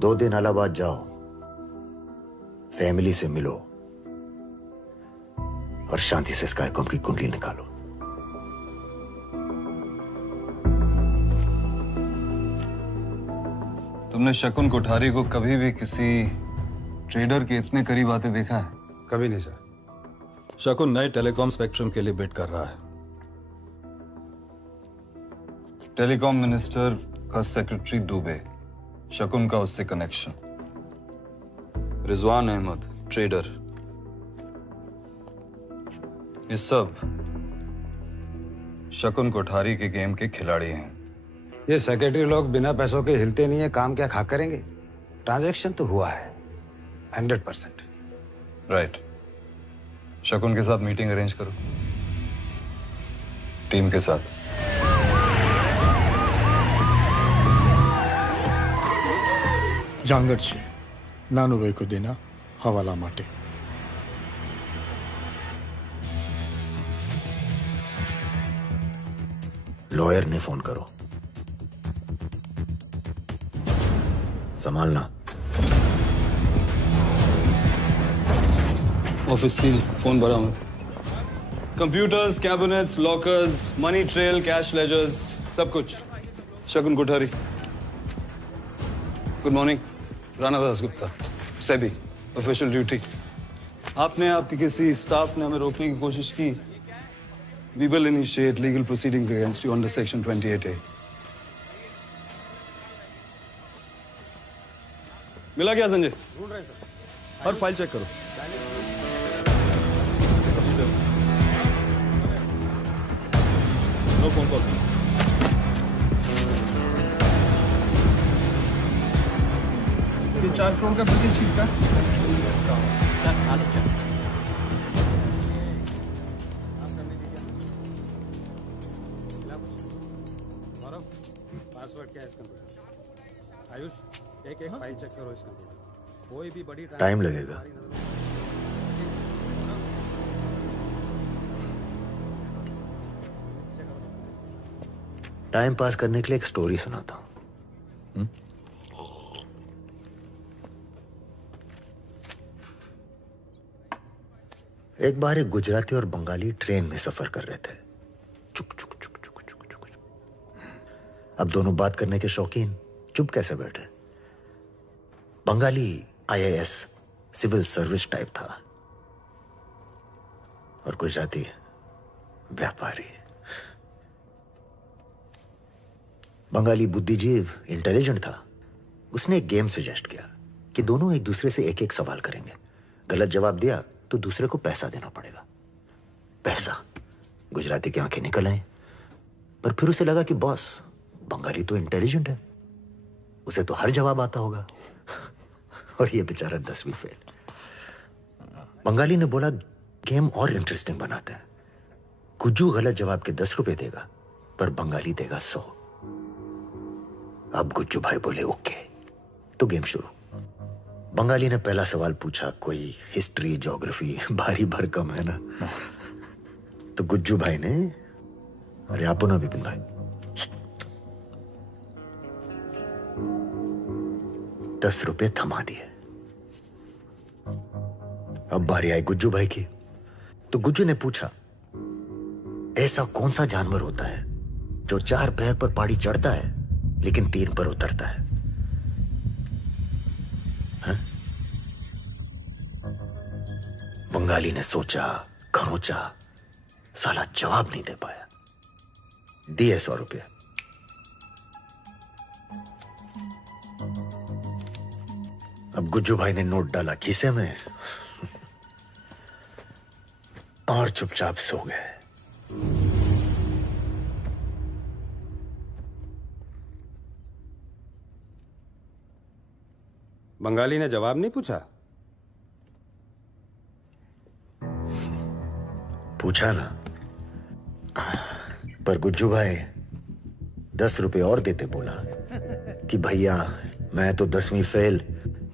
दो दिन इलाहाबाद जाओ, फैमिली से मिलो और शांति से स्काईकॉम की कुंडली निकालो। तुमने शकुन कोठारी को कभी भी किसी ट्रेडर के इतने करीब आते देखा है? कभी नहीं सर। शकुन नए टेलीकॉम स्पेक्ट्रम के लिए बिड कर रहा है। टेलीकॉम मिनिस्टर का सेक्रेटरी दुबे, शकुन का उससे कनेक्शन। रिजवान अहमद ट्रेडर, ये सब शकुन कोठारी के गेम के खिलाड़ी हैं। ये सेक्रेटरी लोग बिना पैसों के हिलते नहीं है, काम क्या खा करेंगे? ट्रांजैक्शन तो हुआ है 100%। राइट। शकुन के साथ मीटिंग अरेंज करो, टीम के साथ। જાંગડ છે નાનું ભાઈ को देना हवाला माटे। लॉयर ने फोन करो, संभालना। ऑफिस सील, फोन बरामद। Computers, cabinets, lockers, money trail, cash ledgers, सब कुछ। Shakun Kothari. Good morning, Rana Dasgupta, SEBI, official duty. आपने आपके किसी स्टाफ ने हमें रोकने की कोशिश की। We will initiate legal proceedings against you under Section 28A. मिला क्या संजय? ढूंढ रहे हैं सर। और फाइल चेक करो। No phone call. ये 4 करोड़ का बिल किस चीज का? सर आलू चाय। पासवर्ड क्या है इस कंप्यूटर? आयुष, एक फाइल चेक करो इस कंप्यूटर। कोई भी बड़ी टाइम लगेगा। टाइम पास करने के लिए एक स्टोरी सुनाता हूं। एक बार एक गुजराती और बंगाली ट्रेन में सफर कर रहे थे। चुक चुक चुक चुक चुक चुक। अब दोनों बात करने के शौकीन चुप कैसे बैठे? Bengali IAS civil service type था और गुजराती व्यापारी। बंगाली बुद्धिजीव इंटेलिजेंट था। उसने एक गेम सजेस्ट किया कि दोनों एक दूसरे से एक एक सवाल करेंगे। गलत जवाब दिया तो दूसरे को पैसा देना पड़ेगा। पैसा। गुजराती की आंखें निकल आई, पर फिर उसे लगा कि बॉस, बंगाली तो इंटेलिजेंट है, उसे तो हर जवाब आता होगा और ये बेचारा 10वीं फेल। बंगाली ने बोला, गेम और इंटरेस्टिंग बनाते हैं। गुज्जू गलत जवाब के 10 रुपए देगा, पर बंगाली देगा 100। अब गुज्जू भाई बोले ओके, तो गेम शुरू। बंगाली ने पहला सवाल पूछा, कोई हिस्ट्री ज्योग्राफी, भारी भरकम है ना। तो गुज्जू भाई ने, अरे आपो ना विपिन भाई, 10 रुपए थमा दिए। अब बारी आई गुज्जू भाई की। तो गुज्जू ने पूछा, ऐसा कौन सा जानवर होता है जो 4 पैर पर पहाड़ी चढ़ता है लेकिन 3 पर उतरता है? हाँ? बंगाली ने सोचा, खरोचा, साला जवाब नहीं दे पाया। दिए 100 रुपये। अब गुज्जू भाई ने नोट डाला खीसे में और चुपचाप सो गए। बंगाली ने जवाब नहीं पूछा? पूछा ना, पर गुज्जू भाई 10 रुपए और देते बोला कि भैया मैं तो 10वीं फेल,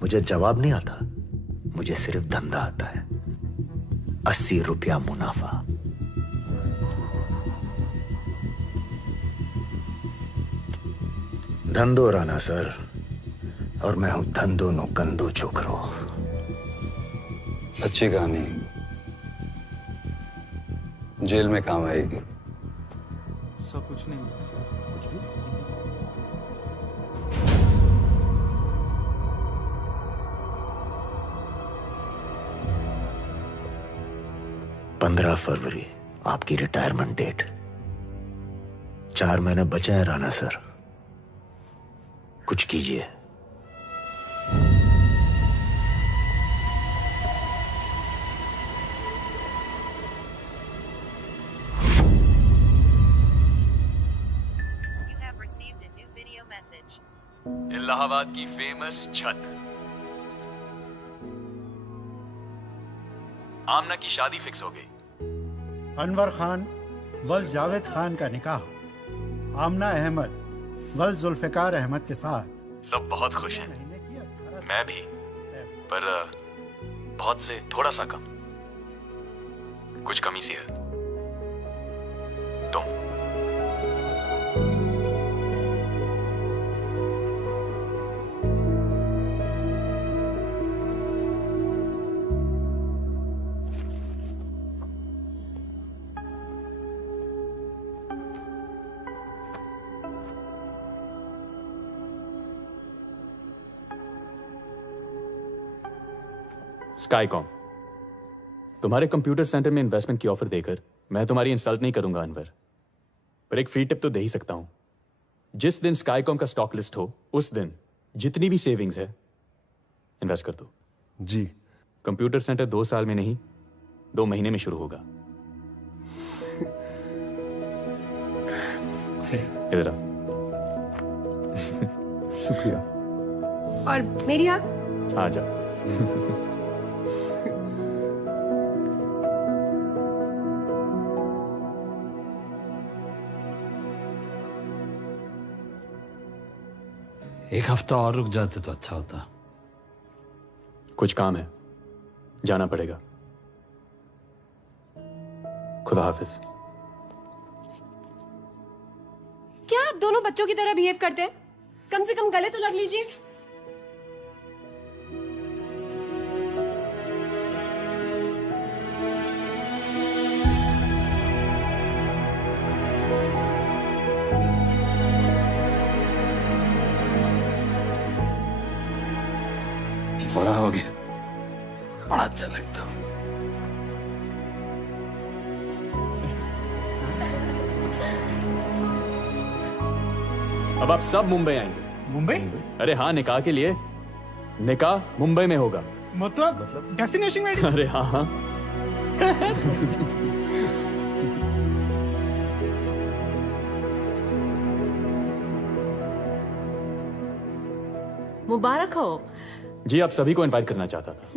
मुझे जवाब नहीं आता, मुझे सिर्फ धंधा आता है। 80 रुपया मुनाफा। धंधो राणा सर, और मैं हूं धंधो नो कंदो छोकरो। अच्छी कहानी, जेल में काम आएगी। सब कुछ नहीं, कुछ भी 15 फरवरी आपकी रिटायरमेंट डेट। 4 महीने बचे हैं राणा सर, कुछ कीजिए। इलाहाबाद की फेमस छत। आमना की शादी फिक्स हो गई। अनवर खान वल जावेद खान का निकाह आमना अहमद वल जुल्फिकार अहमद के साथ। सब बहुत खुश हैं, मैं भी, पर बहुत से थोड़ा सा कम। कुछ कमी सी है। तुम स्काईकॉम, तुम्हारे कंप्यूटर सेंटर में इन्वेस्टमेंट की ऑफर देकर मैं तुम्हारी इंसल्ट नहीं करूंगा अनवर, पर एक फ्री टिप तो दे ही सकता हूं। जिस दिन स्काईकॉम का स्टॉक लिस्ट हो उस दिन जितनी भी सेविंग्स है इन्वेस्ट कर दो। जी। कंप्यूटर सेंटर 2 साल में नहीं 2 महीने में शुरू होगा। इधर आ। शुक्रिया। और मेरी आप? आ जा। एक हफ्ता और रुक जाते तो अच्छा होता। कुछ काम है, जाना पड़ेगा। खुदा हाफिज। क्या आप दोनों बच्चों की तरह बिहेव करते हैं? कम से कम गले तो लग लीजिए। बड़ा हो गया, बड़ा अच्छा लगता हूँ। अब आप सब मुंबई आएंगे। मुंबई? अरे हाँ, निकाह के लिए। निकाह मुंबई में होगा। मतलब डेस्टिनेशन वेडिंग? अरे हाँ हाँ। मुबारक हो। जी, आप सभी को इनवाइट करना चाहता था।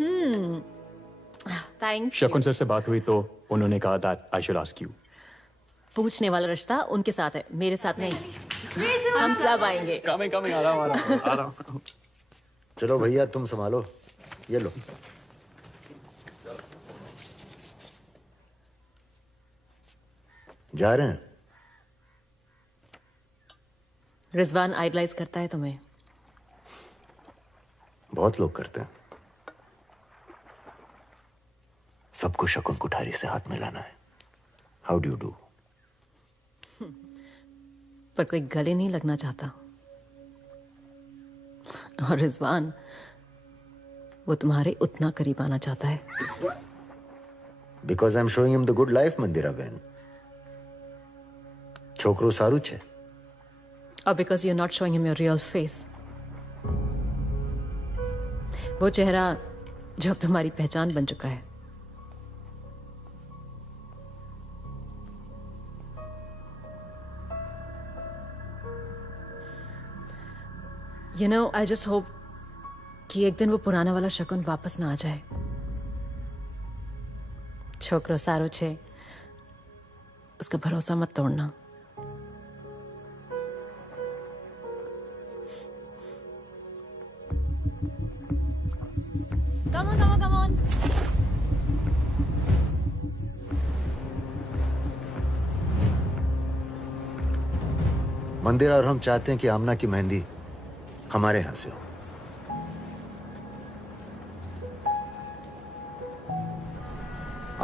थैंक शकुन सर से बात हुई तो उन्होंने कहा that I should ask you. पूछने वाला रिश्ता उनके साथ है, मेरे साथ नहीं। हम सब आएंगे। कमिंग आ रहा हूँ। चलो भैया तुम संभालो, ये लो। जा रहे हैं? रिजवान आइडलाइज करता है तुम्हें। बहुत लोग करते हैं। सबको शकुन कुठारी से हाथ मिलाना है। How do you do? पर कोई गले नहीं लगना चाहता। और रिजवान वो तुम्हारे उतना करीब आना चाहता है। Because I am showing him the good life Mandira बहन। छोकरो सारू छे। और because you are not showing him your real face. वो चेहरा जो अब तुम्हारी पहचान बन चुका है। You know, I just hope कि एक दिन वो पुराना वाला शकुन वापस ना आ जाए। छोकरो सारो छे, उसका भरोसा मत तोड़ना। मंदिर और हम चाहते हैं कि आमना की मेहंदी हमारे यहां से हो।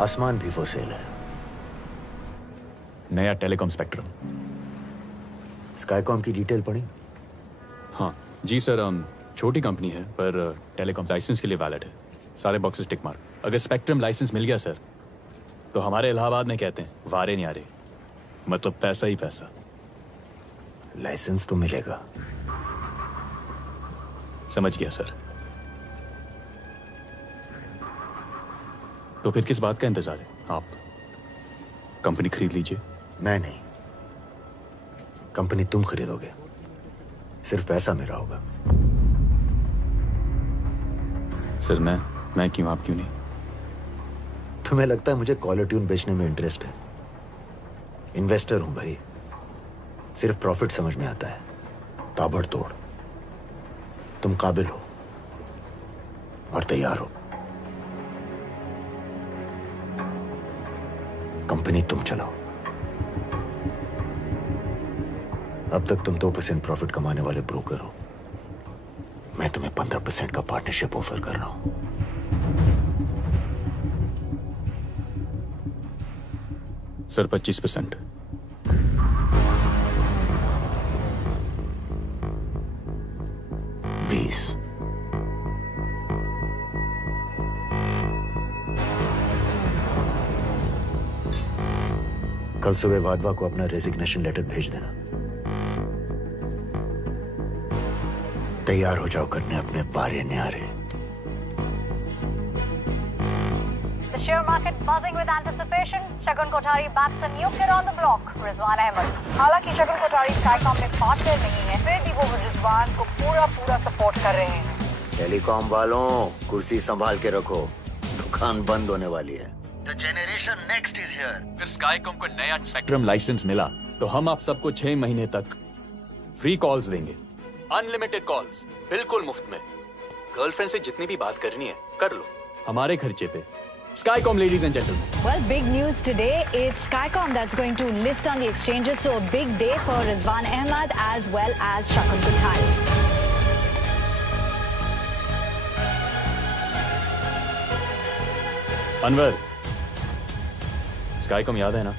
आसमान भी वो सेल है। नया टेलीकॉम स्पेक्ट्रम। स्काईकॉम की डिटेल पढ़ी? हाँ जी सर, छोटी कंपनी है पर टेलीकॉम लाइसेंस के लिए वैलिड है। सारे बॉक्सेस टिक मार्क। अगर स्पेक्ट्रम लाइसेंस मिल गया सर तो हमारे इलाहाबाद में कहते हैं वारे नहीं आ रहे, मतलब पैसा ही पैसा। लाइसेंस तो मिलेगा। समझ गया सर। तो फिर किस बात का इंतजार है? आप कंपनी खरीद लीजिए। मैं नहीं, कंपनी तुम खरीदोगे, सिर्फ पैसा मेरा होगा। सर मैं क्यों, आप क्यों नहीं? तुम्हें लगता है मुझे कॉलर ट्यून बेचने में इंटरेस्ट है? इन्वेस्टर हूं भाई, सिर्फ प्रॉफिट समझ में आता है, ताबड़तोड़। तुम काबिल हो और तैयार हो, कंपनी तुम चलाओ। अब तक तुम 2% प्रॉफिट कमाने वाले ब्रोकर हो, मैं तुम्हें 15% का पार्टनरशिप ऑफर कर रहा हूं। सर 25%। कल सुबह वाधवा को अपना रेजिग्नेशन लेटर भेज देना। तैयार हो जाओ करने अपने वारे न्यारे। The share market buzzing with anticipation. Shagun Kothari backs a new kid on the block, Rizwan Ahmed. हालांकि शगुन कोठारी स्काईकॉम में पार्टनर नहीं है, फिर भी वो रिजवान को पूरा सपोर्ट कर रहे हैं। टेलीकॉम वालों, कुर्सी संभाल के रखो, दुकान बंद होने वाली है। The generation next is here. अगर स्काईकॉम को नया स्पेक्ट्रम लाइसेंस मिला तो हम आप सबको 6 महीने तक फ्री कॉल्स देंगे, अनलिमिटेड कॉल्स, बिल्कुल मुफ्त में। गर्लफ्रेंड से जितनी भी बात करनी है कर लो, हमारे खर्चे पे। Skycom, ladies and gentlemen. Well, big news today. It's Skycom that's going to list on the exchanges. So a big day for Rizwan Ahmed as well as Shagun Kothari. Anwar, Skycom याद है ना?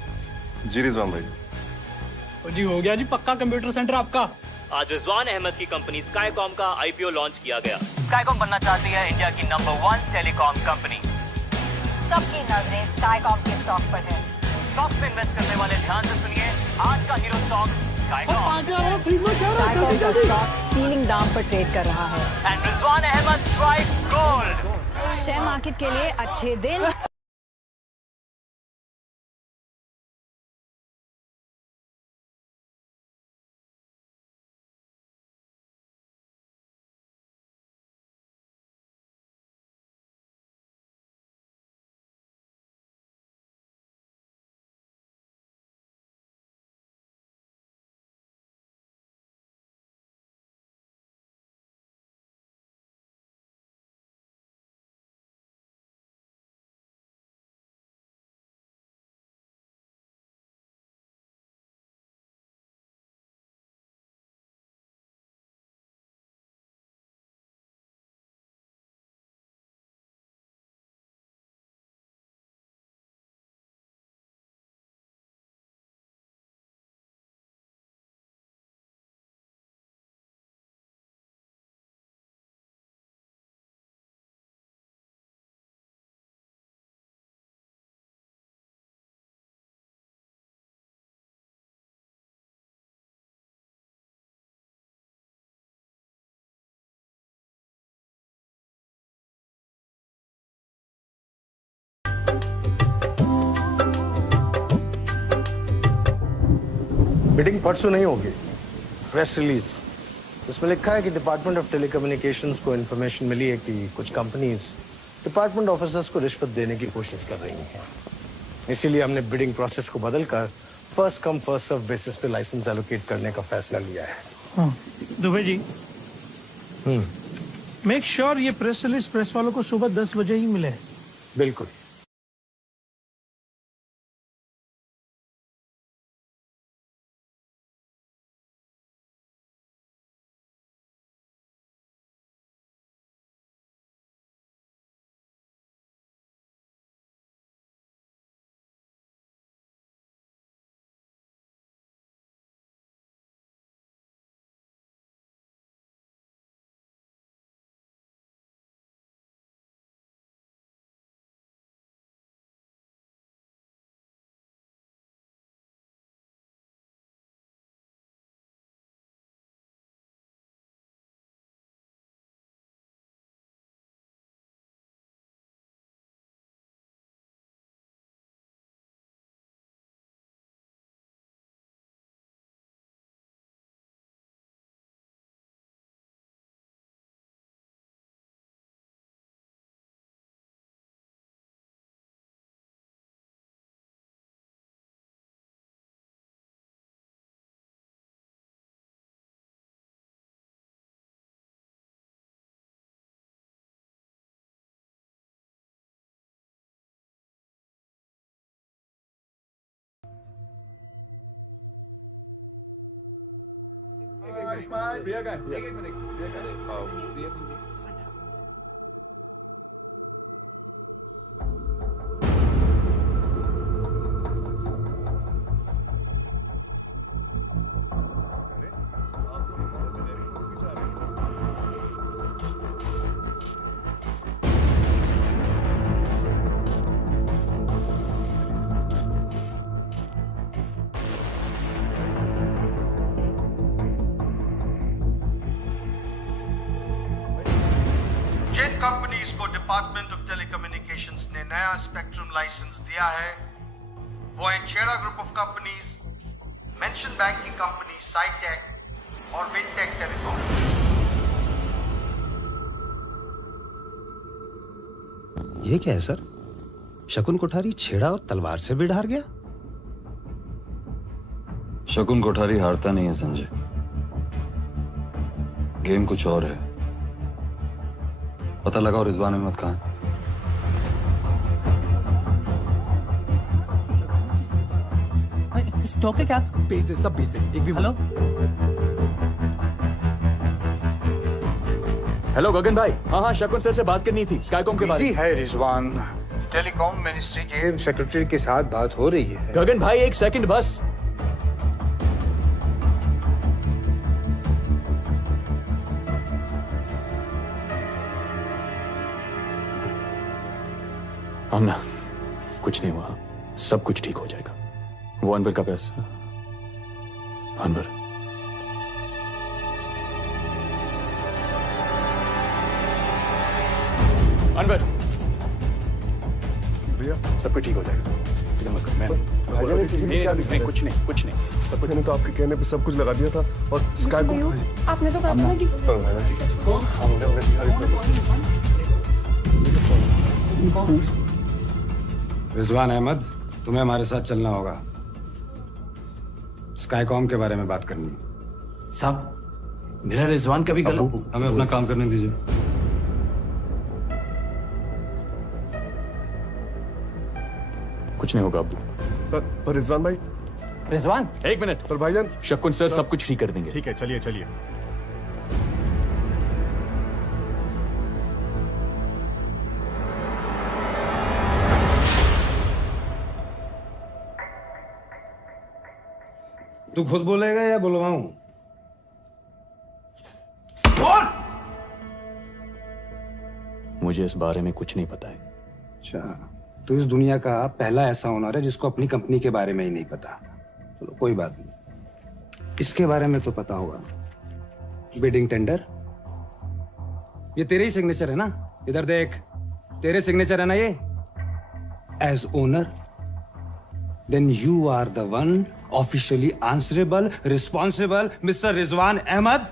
जी रिजवान भाई। जी हो गया जी, पक्का कंप्यूटर सेंटर आपका। आज रिजवान अहमद की कंपनी स्काईकॉम का आईपीओ लॉन्च किया गया। स्काईकॉम बनना चाहती है इंडिया की नंबर 1 टेलीकॉम कंपनी। सबकी नजरें स्काईकॉम के स्टॉक पर है। स्टॉक में इन्वेस्ट करने वाले ध्यान से सुनिए, आज का हीरो स्टॉक स्काईकॉम। स्काईकॉम का स्टॉक सीलिंग दाम पर ट्रेड कर रहा है। And Rizwan Ahmed strike gold. Share market के लिए अच्छे दिन। बिडिंग परसों नहीं होगी। प्रेस रिलीज इसमें लिखा है कि डिपार्टमेंट ऑफ टेलीकम्युनिकेशंस को इन्फॉर्मेशन मिली है कि कुछ कंपनीज डिपार्टमेंट ऑफिसर्स को रिश्वत देने की कोशिश कर रही हैं। इसीलिए हमने बिडिंग प्रोसेस को बदलकर first come first serve basis पे लाइसेंस एलोकेट करने का फैसला लिया है। दुबे जी, मेक श्योर ये प्रेस रिलीज प्रेस वालों को सुबह 10 बजे ही मिले। बिल्कुल। जिन कंपनीज को डिपार्टमेंट ऑफ टेलीकम्युनिकेशंस ने नया स्पेक्ट्रम लाइसेंस दिया है वो है Chheda group of companies, mansion bank की कंपनी साइटेक और विनटेक टेलीकॉम। ये क्या है सर? शकुन कोठारी छेड़ा और तलवार से भी हार गया? शकुन कोठारी हारता नहीं है संजय, गेम कुछ और है। पता लगाओ रिजवान अहमद कहाँ है। स्टॉक के क्या भेज दे, सब भेज दे। एक भी हेलो हेलो गगन भाई। हाँ शकुन सर से बात करनी थी स्काईकॉम के बारे में। है रिजवान, टेलीकॉम मिनिस्ट्री के सेक्रेटरी के साथ बात हो रही है। गगन भाई एक सेकंड बस। ना कुछ नहीं हुआ, सब कुछ ठीक हो जाएगा। वो अनवर का पैसा, अनवर अनवर भैया सब कुछ ठीक हो जाएगा। नहीं कुछ नहीं कुछ नहीं। सब मैंने तो आपके कहने पे सब कुछ लगा दिया था और स्काई को आपने तो कहा था कि रिजवान अहमद, तुम्हें हमारे साथ चलना होगा। स्काईकॉम के बारे में बात करनी है। साहब मेरा रिजवान कभी गलत। हमें अपना काम करने दीजिए। कुछ नहीं होगा अब्बू। पर रिजवान भाई। रिजवान एक मिनट। पर भाईजान शकुन सर सब कुछ ठीक कर देंगे। ठीक है चलिए चलिए। तू खुद बोलेगा या बुलवाऊं? मुझे इस बारे में कुछ नहीं पता है। अच्छा, तो इस दुनिया का पहला ऐसा ओनर है जिसको अपनी कंपनी के बारे में ही नहीं पता। चलो कोई बात नहीं, इसके बारे में तो पता होगा। बिडिंग टेंडर, ये तेरे ही सिग्नेचर है ना? इधर देख, तेरे सिग्नेचर है ना ये? As owner, then you are the one officially answerable, responsible, mister Rizwan Ahmed.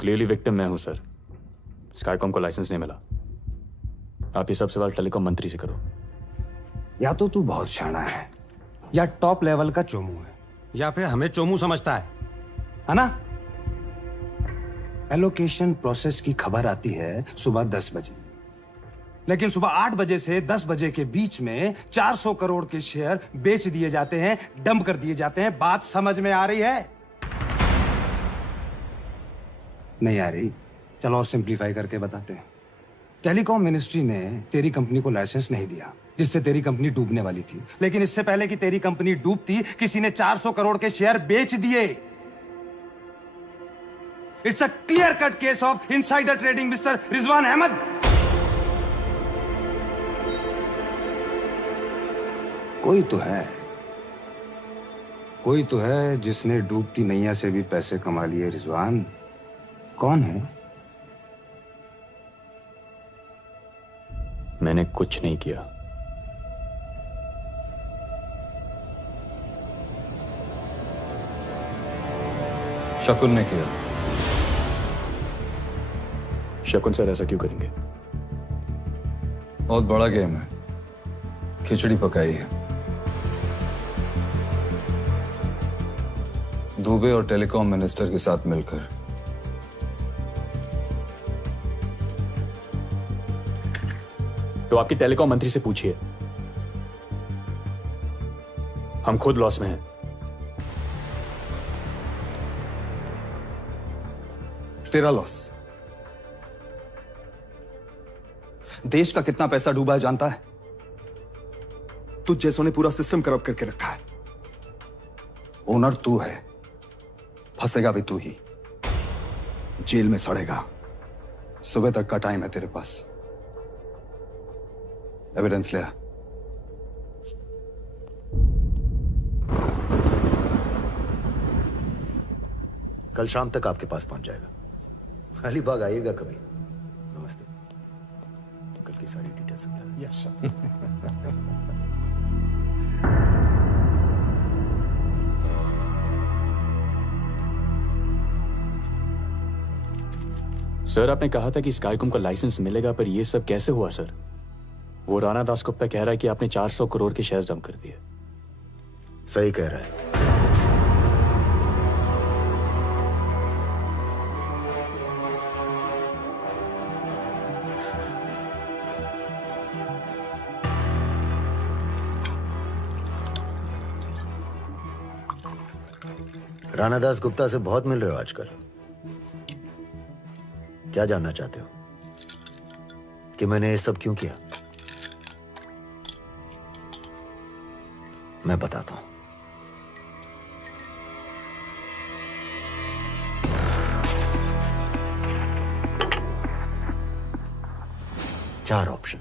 Clearly victim मैं हूं सर। स्काईकॉम को लाइसेंस नहीं मिला। आप ये सब सवाल टेलीकॉम मंत्री से करो। या तो तू बहुत शाना है, या टॉप लेवल का चोमू है, या फिर हमें चोमू समझता है ना? एलोकेशन प्रोसेस की खबर आती है सुबह 10 बजे, लेकिन सुबह 8 बजे से 10 बजे के बीच में 400 करोड़ के शेयर बेच दिए जाते हैं, डंप कर दिए जाते हैं। बात समझ में आ रही है? नहीं आ रही? चलो और सिंप्लीफाई करके बताते हैं। टेलीकॉम मिनिस्ट्री ने तेरी कंपनी को लाइसेंस नहीं दिया, जिससे तेरी कंपनी डूबने वाली थी। लेकिन इससे पहले कि तेरी कंपनी डूबती, किसी ने 400 करोड़ के शेयर बेच दिए। It's a clear cut case of insider trading mister Rizwan Ahmed. कोई तो है जिसने डूबती नैया से भी पैसे कमा लिए। रिजवान कौन है? मैंने कुछ नहीं किया। शकुन ने किया। शकुन सर ऐसा क्यों करेंगे? बहुत बड़ा गेम है, खिचड़ी पकाई है। दुबे और टेलीकॉम मिनिस्टर के साथ मिलकर। तो आपके टेलीकॉम मंत्री से पूछिए। हम खुद लॉस में हैं। तेरा लॉस। देश का कितना पैसा डूबा है जानता है? तुझ जैसों ने पूरा सिस्टम करप्ट करके रखा है। ओनर तू है, फंसेगा भी तू ही, जेल में सड़ेगा। सुबह तक का टाइम है तेरे पास। एविडेंस ले आ। कल शाम तक आपके पास पहुंच जाएगा। अलीबाग आइएगा कभी। नमस्ते। कल की सारी डिटेल समझा। यस सर, आपने कहा था कि स्काईकॉम का लाइसेंस मिलेगा, पर यह सब कैसे हुआ सर? वो राणा दास गुप्ता कह रहा है कि आपने 400 करोड़ के शेयर्स डंप कर दिए। सही कह रहा है। राणा दास गुप्ता से बहुत मिल रहे हो आजकल। क्या जानना चाहते हो कि मैंने ये सब क्यों किया? मैं बताता हूं। चार ऑप्शन।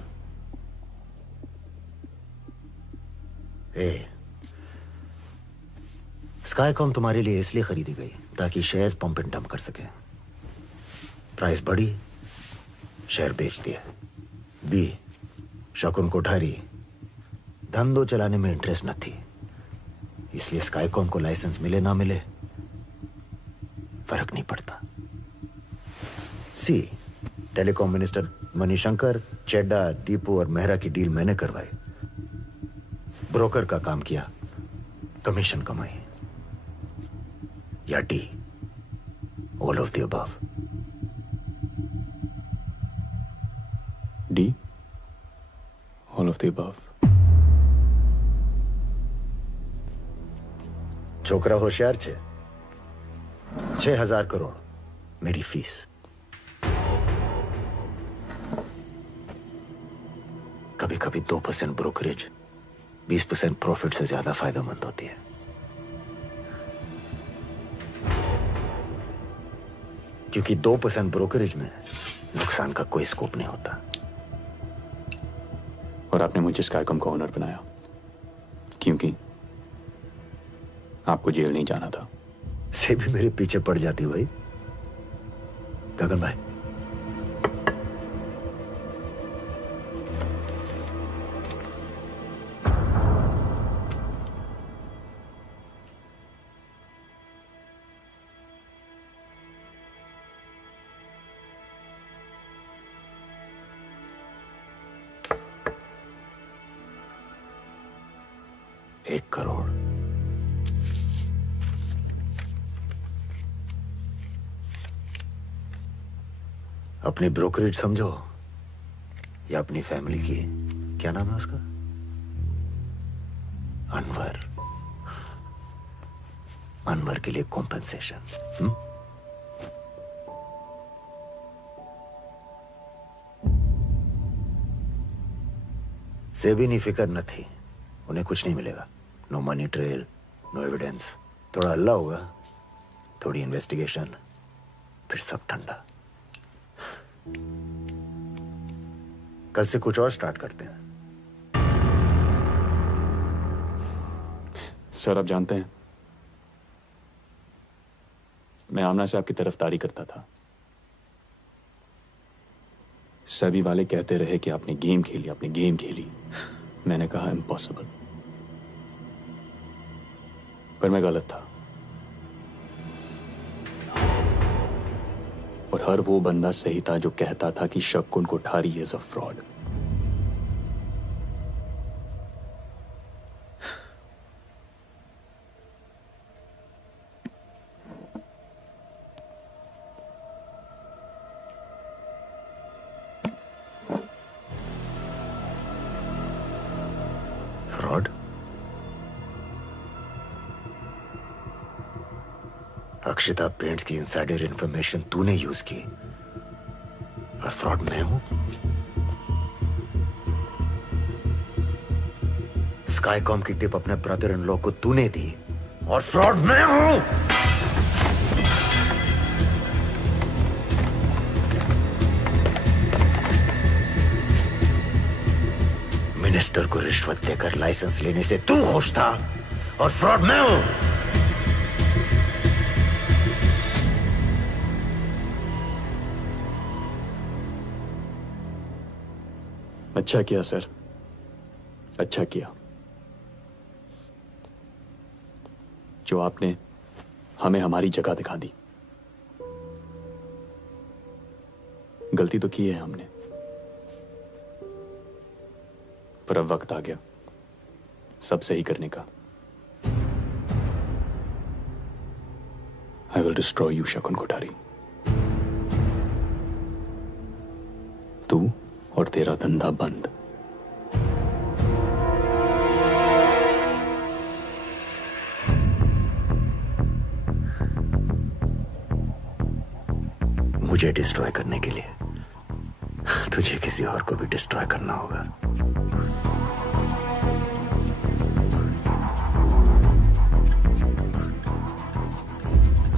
ए, स्काईकॉम तुम्हारे लिए इसलिए खरीदी गई ताकि शेयर्स पंप एंड डंप कर सके। प्राइस बढ़ी, शेयर बेच दिए। बी, शकुन कोठारी धंधो चलाने में इंटरेस्ट न थी, इसलिए स्काईकॉम को लाइसेंस मिले ना मिले फर्क नहीं पड़ता। सी, टेलीकॉम मिनिस्टर मणिशंकर, चेड्डा, दीपू और मेहरा की डील मैंने करवाई। ब्रोकर का काम किया, कमीशन कमाई। या D, all of the above. D, all of the above. छोकरा होशियार छे। 6,000 करोड़ मेरी फीस। कभी कभी 2% ब्रोकरेज 20% प्रॉफिट से ज्यादा फायदेमंद होती है। क्योंकि 2% ब्रोकरेज में नुकसान का कोई स्कोप नहीं होता। और आपने मुझे स्काईकॉम का ओनर बनाया क्योंकि आपको जेल नहीं जाना था। से भी मेरे पीछे पड़ जाती भाई। गगन भाई, एक करोड़। अपनी ब्रोकरेज समझो या अपनी फैमिली की, क्या नाम है उसका, अनवर। अनवर के लिए कॉम्पेंसेशन। से भी नहीं फिक्र न थी, उन्हें कुछ नहीं मिलेगा। No money trail, no evidence. थोड़ा हल्ला होगा, थोड़ी इन्वेस्टिगेशन, फिर सब ठंडा। कल से कुछ और स्टार्ट करते हैं। सर, आप जानते हैं मैं आमना से आपकी तरफदारी करता था। सभी वाले कहते रहे कि आपने गेम खेली, आपने गेम खेली। मैंने कहा इम्पॉसिबल, पर मैं गलत था। और हर वो बंदा सही था जो कहता था कि शकुन Kothari is a fraud. Fraud? Akshata paints की इनसाइडर इंफॉर्मेशन तूने यूज की और फ्रॉड मैं हूं। स्काईकॉम की टिप अपने ब्रदर इन लॉ को तूने दी और फ्रॉड मैं हूं। मिनिस्टर को रिश्वत देकर लाइसेंस लेने से तू खुश था और फ्रॉड मैं हूं। अच्छा किया सर, अच्छा किया जो आपने हमें हमारी जगह दिखा दी। गलती तो की है हमने, पर अब वक्त आ गया सब सही करने का। आई विल डिस्ट्रॉय यू शकुन कोठारी। तू और तेरा धंधा बंद। मुझे डिस्ट्रॉय करने के लिए तुझे किसी और को भी डिस्ट्रॉय करना होगा।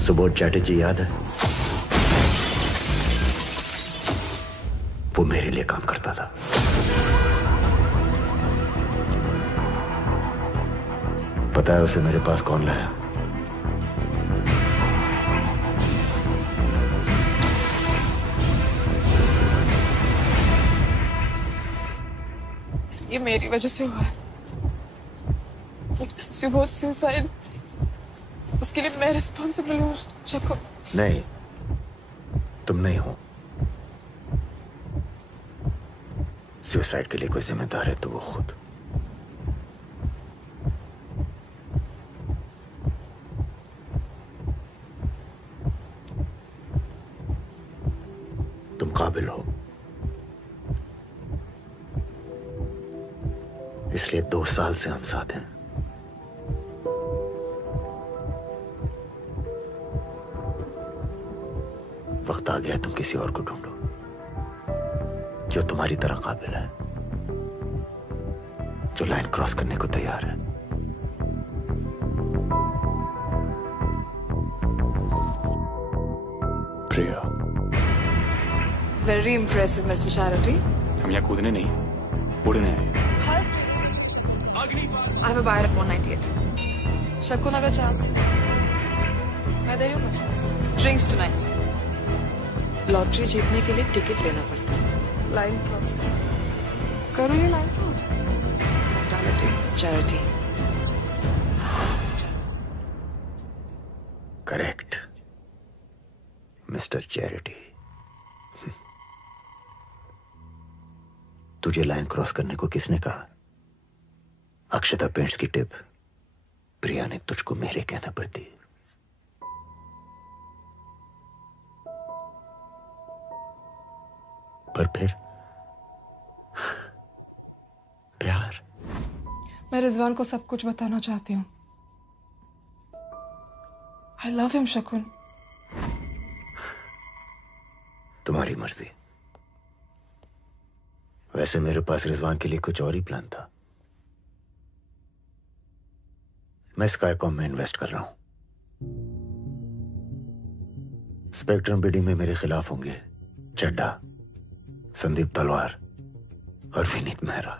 सुबोध चैटर्जी याद है? वो मेरे लिए काम करता था। पता है उसे मेरे पास कौन लाया? ये मेरी वजह से हुआ है। सुबोध सुसाइड, उसके लिए मैं रिस्पॉन्सिबल हूँ शकुन। नहीं, तुम नहीं हो। सुसाइड के लिए कोई जिम्मेदार है तो वो खुद। तुम काबिल हो, इसलिए 2 साल से हम साथ हैं। वक्त आ गया तुम किसी और को ढूंढो जो तुम्हारी तरह काबिल है, जो लाइन क्रॉस करने को तैयार है। प्रिया। Very impressive, Mr. Charity. हम यहाँ कूदने नहीं, उड़ने आए। I have a buyer at 198. शकुन अगर चाह मैं दे रही हूँ मुझे। Drinks tonight. लॉटरी जीतने के लिए टिकट लेना पड़ता है। लाइन क्रॉस करो, ये line cross. Charity. Correct mister charity. तुझे लाइन क्रॉस करने को किसने कहा? अक्षता पेंट्स की टिप प्रिया ने तुझको मेरे कहना पर दी। पर फिर प्यार। मैं रिजवान को सब कुछ बताना चाहती हूँ। I love him, शकुन। तुम्हारी मर्जी। वैसे मेरे पास रिजवान के लिए कुछ और ही प्लान था। मैं स्काईकॉम में इन्वेस्ट कर रहा हूं। स्पेक्ट्रम बिडिंग में मेरे खिलाफ होंगे चड्ढा, संदीप तलवार और विनीत मेहरा।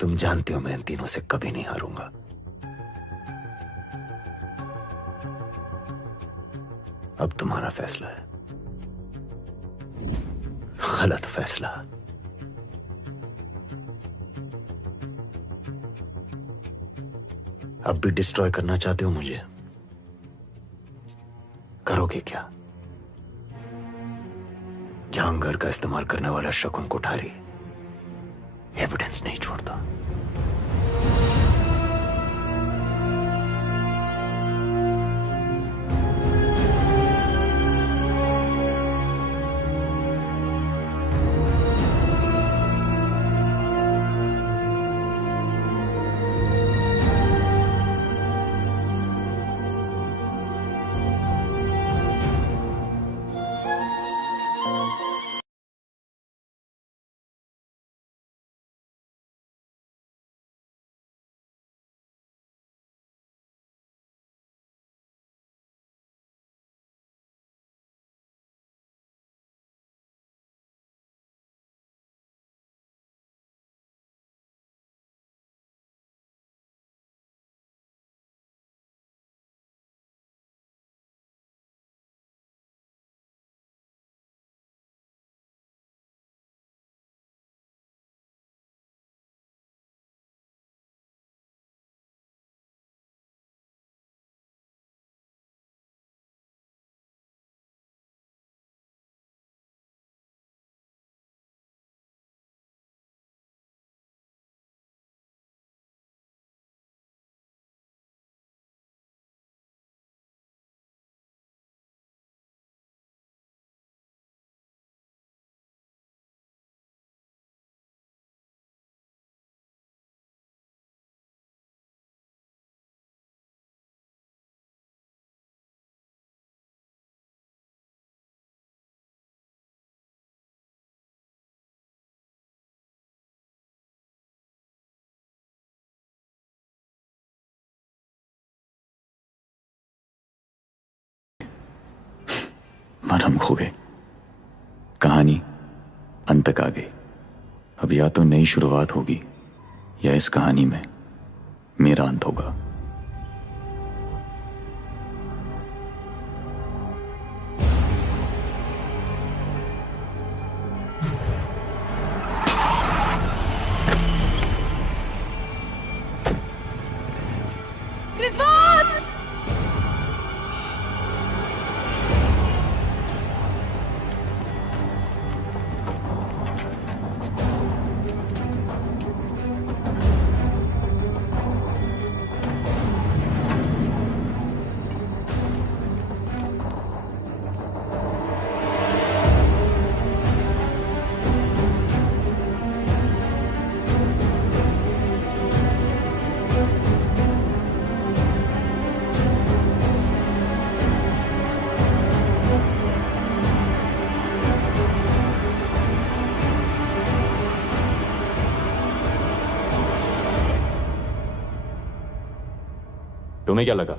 तुम जानते हो मैं इन तीनों से कभी नहीं हारूंगा। अब तुम्हारा फैसला है। गलत फैसला। अब भी डिस्ट्रॉय करना चाहते हो मुझे? करोगे क्या? जहांगीर का इस्तेमाल करने वाला शकुन कोठारी एविडेंस नहीं छोड़ता। पर हम खो गए। कहानी अंत तक आ गई। अब या तो नई शुरुआत होगी या इस कहानी में मेरा अंत होगा। तुम्हें क्या लगा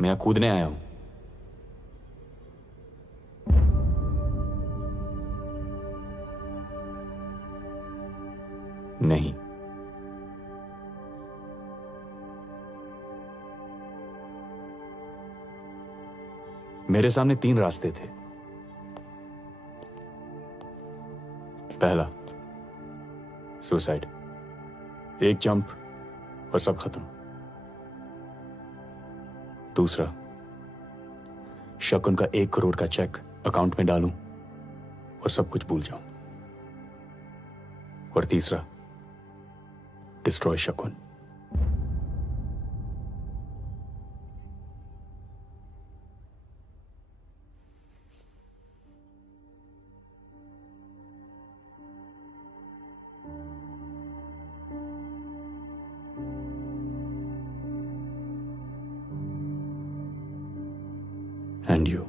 मैं यहां कूदने आया हूं? नहीं, मेरे सामने 3 रास्ते थे। पहला सुसाइड, एक जंप और सब खत्म। दूसरा, शकुन का 1 करोड़ का चेक अकाउंट में डालूं और सब कुछ भूल जाऊं। और तीसरा, डिस्ट्रॉय शकुन। And you.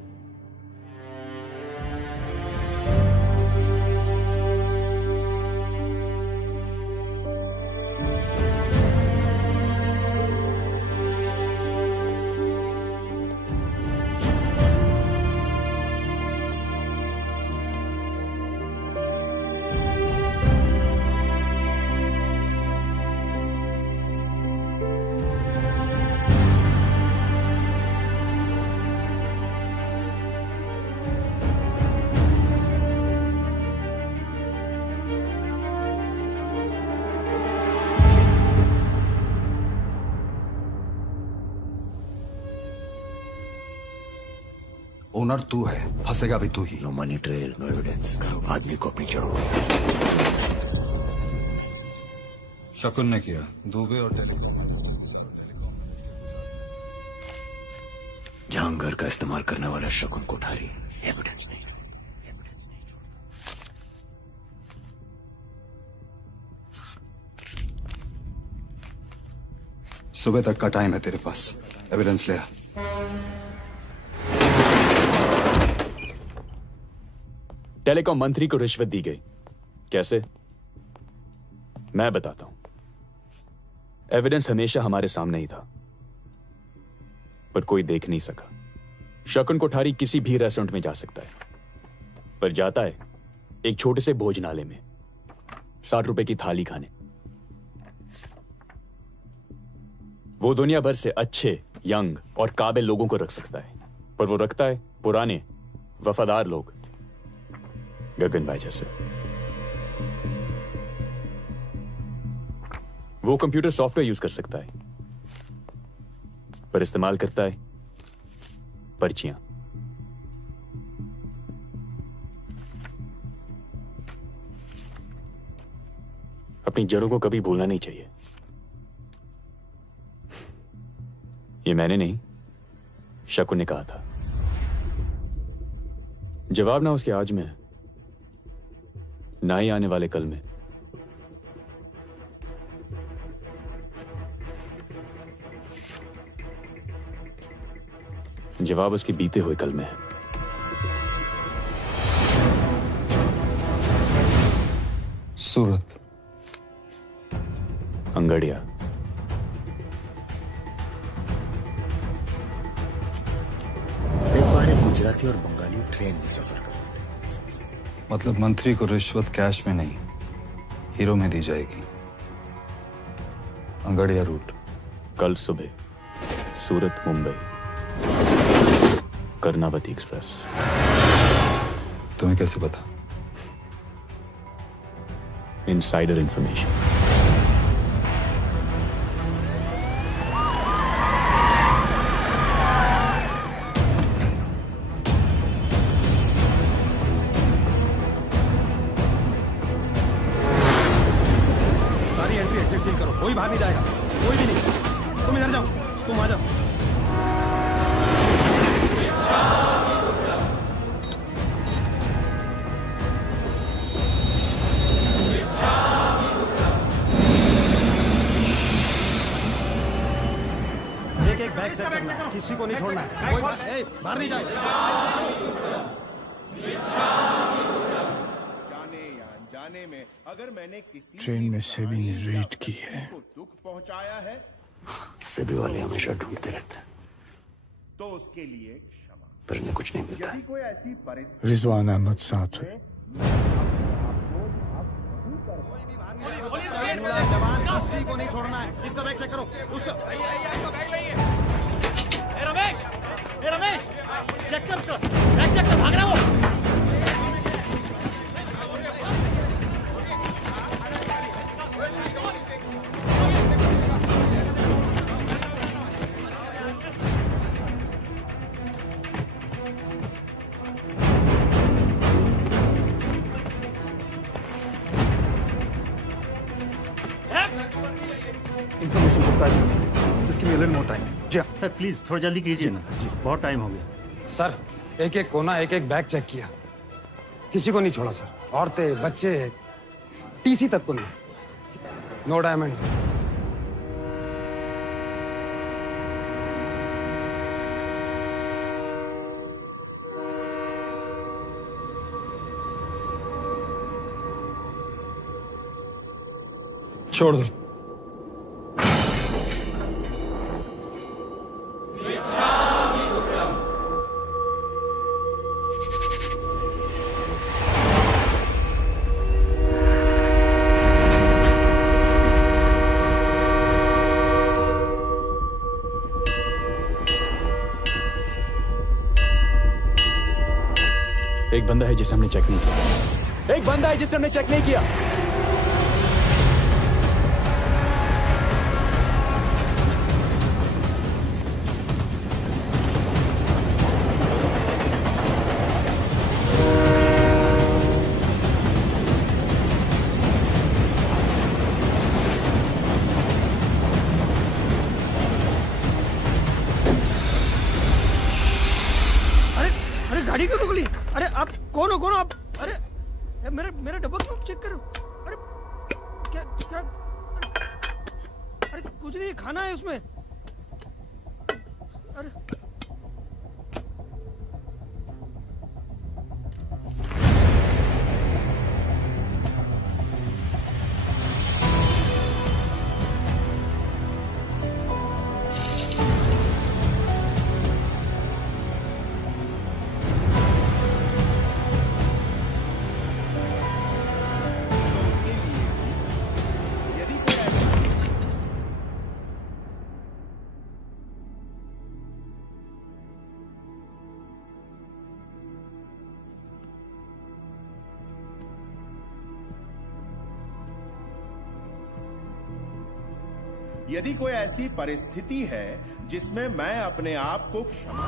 ओनर तू है, फंसेगा भी तू ही। No money trail, no evidence. करो आदमी को अपनी जड़ों पे। शकुन ने किया। दुबे और टेलीकॉम जहां घर का इस्तेमाल करने वाला शकुन कोठारी, एविडेंस नहीं। सुबह तक का टाइम है तेरे पास, एविडेंस ले आ। टेलीकॉम मंत्री को रिश्वत दी गई। कैसे? मैं बताता हूं। एविडेंस हमेशा हमारे सामने ही था, पर कोई देख नहीं सका। शकुन कोठारी किसी भी रेस्टोरेंट में जा सकता है, पर जाता है एक छोटे से भोजनालय में 60 रुपए की थाली खाने। वो दुनिया भर से अच्छे, यंग और काबिल लोगों को रख सकता है, पर वो रखता है पुराने, वफादार लोग, गगन भाई जैसे। वो कंप्यूटर सॉफ्टवेयर यूज कर सकता है, पर इस्तेमाल करता है पर्चियां। अपनी जड़ों को कभी भूलना नहीं चाहिए। ये मैंने नहीं, शकुन ने कहा था। जवाब ना उसके आज में है, ना ही आने वाले कल में। जवाब उसके बीते हुए कल में है। सूरत, अंगड़िया, एक बार गुजराती और बंगाली लिए ट्रेन में सफर करना। मतलब मंत्री को रिश्वत कैश में नहीं, हीरो में दी जाएगी। अंगड़िया रूट। कल सुबह सूरत मुंबई कर्नावती एक्सप्रेस। तुम्हें कैसे पता? Insider information. सारी एंट्री एग्जिट सील करो, कोई बाहर नहीं जाएगा, कोई भी नहीं। तुम इधर जाओ, तुम आ जाओ। एक बैग सेट करना, किसी को नहीं छोड़ना है। कोई बाहर नहीं जाए। जाने में अगर मैंने किसी ट्रेन में सेबी ने रेड की है। दुख पहुंचाया है सेबी वाले हमेशा ढूंढते रहते हैं, तो उसके लिए क्षमा। पर इन्हें कुछ नहीं मिलता है। कोई ऐसी परिस्थिति रिजवान अहमद साथ है। जवान किसी को नहीं छोड़ना है। इसका बैग चेक करो, उसका रमेश चेक कर, बैग चेक कर, भाग रहा वो। इन्फॉर्मेशन होता है सर, जिसकी लिए लिटिल मोर टाइम। जी सर, प्लीज थोड़ा जल्दी कीजिए ना, बहुत टाइम हो गया। सर, एक एक कोना, एक एक बैग चेक किया, किसी को नहीं छोड़ा सर। औरतें, बच्चे, टीसी तक को नहीं। No diamond. छोड़ दो। एक बंदा है जिसे हमने चेक नहीं किया। एक बंदा है जिसे हमने चेक नहीं किया। गाड़ी क्यों रुक ली? अरे आप कौन हो आप? अरे मेरा डब्बा क्यों चेक करो? अरे क्या क्या? अरे कुछ नहीं, खाना है उसमें। अरे यदि कोई ऐसी परिस्थिति है जिसमें मैं अपने आप को क्षमा,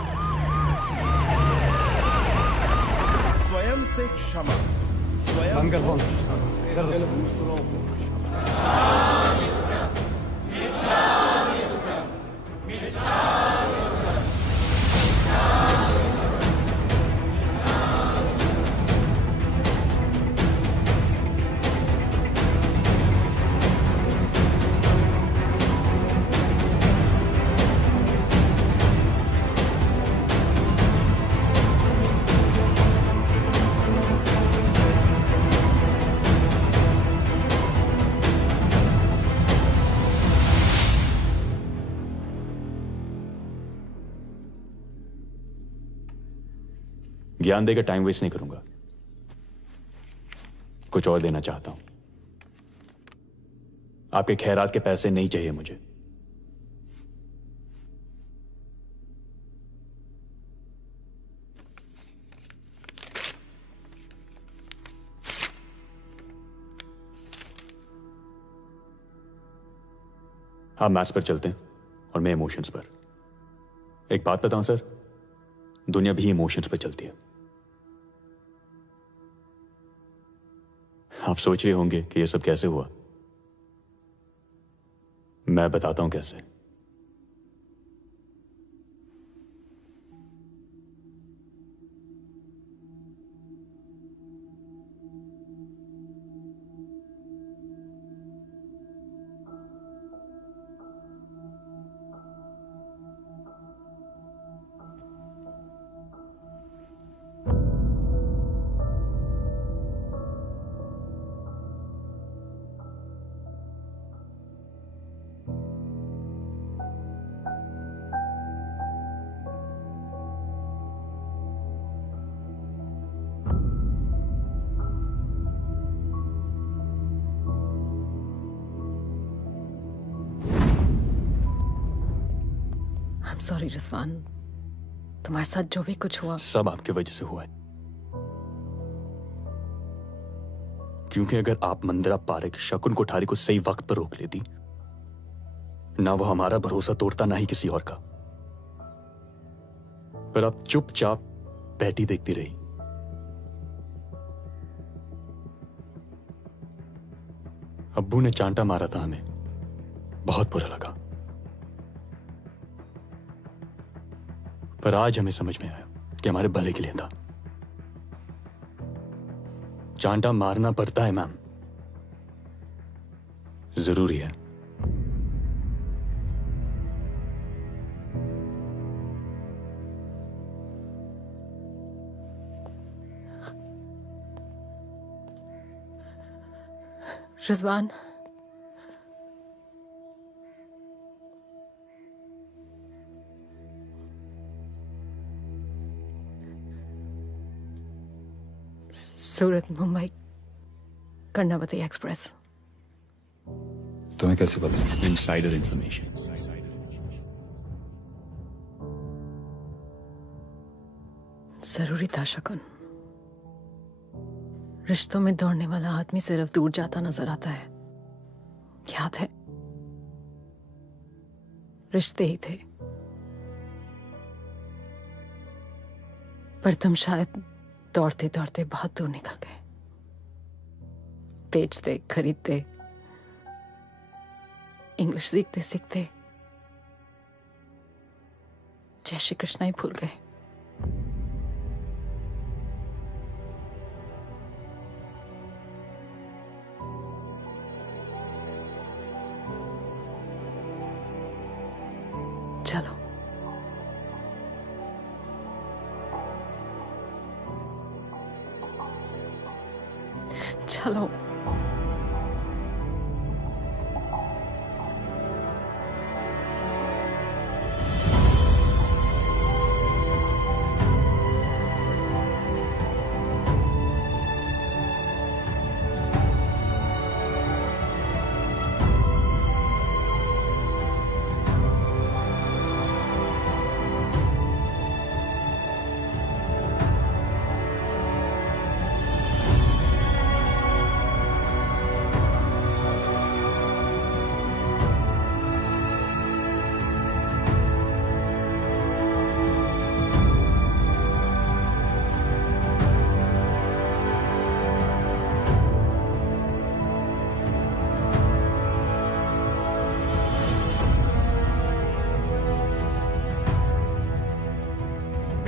स्वयं से क्षमा, स्वयं दूसरों को ज्ञान देकर टाइम वेस्ट नहीं करूंगा, कुछ और देना चाहता हूं। आपके खैरात के पैसे नहीं चाहिए मुझे। आप मैथ्स पर चलते हैं और मैं इमोशंस पर। एक बात बताऊं सर, दुनिया भी इमोशंस पर चलती है। आप सोच रहे होंगे कि ये सब कैसे हुआ। मैं बताता हूं कैसे। सॉरी रिजवान, तुम्हारे साथ जो भी कुछ हुआ सब आपकी वजह से हुआ है। क्योंकि अगर आप मंदिरा पारेख शकुन कोठारी को सही वक्त पर रोक लेती, ना वो हमारा भरोसा तोड़ता, ना ही किसी और का। पर आप चुपचाप बैठी देखती रही। अब्बू ने चांटा मारा था हमें, बहुत बुरा लगा। पर आज हमें समझ में आया कि हमारे भले के लिए था। चांटा मारना पड़ता है मैम, जरूरी है। रिजवान, सूरत मुंबई कर्णावती एक्सप्रेस। तुम्हें कैसे पता? Insider information. जरूरी था शकुन। रिश्तों में दौड़ने वाला आदमी सिर्फ दूर जाता नजर आता है। याद है, रिश्ते ही थे। पर तुम शायद दौड़ते दौड़ते बहुत दूर निकल गए। बेचते, खरीदते, इंग्लिश सीखते सीखते जय श्री कृष्णा ही भूल गए। चलो चलो।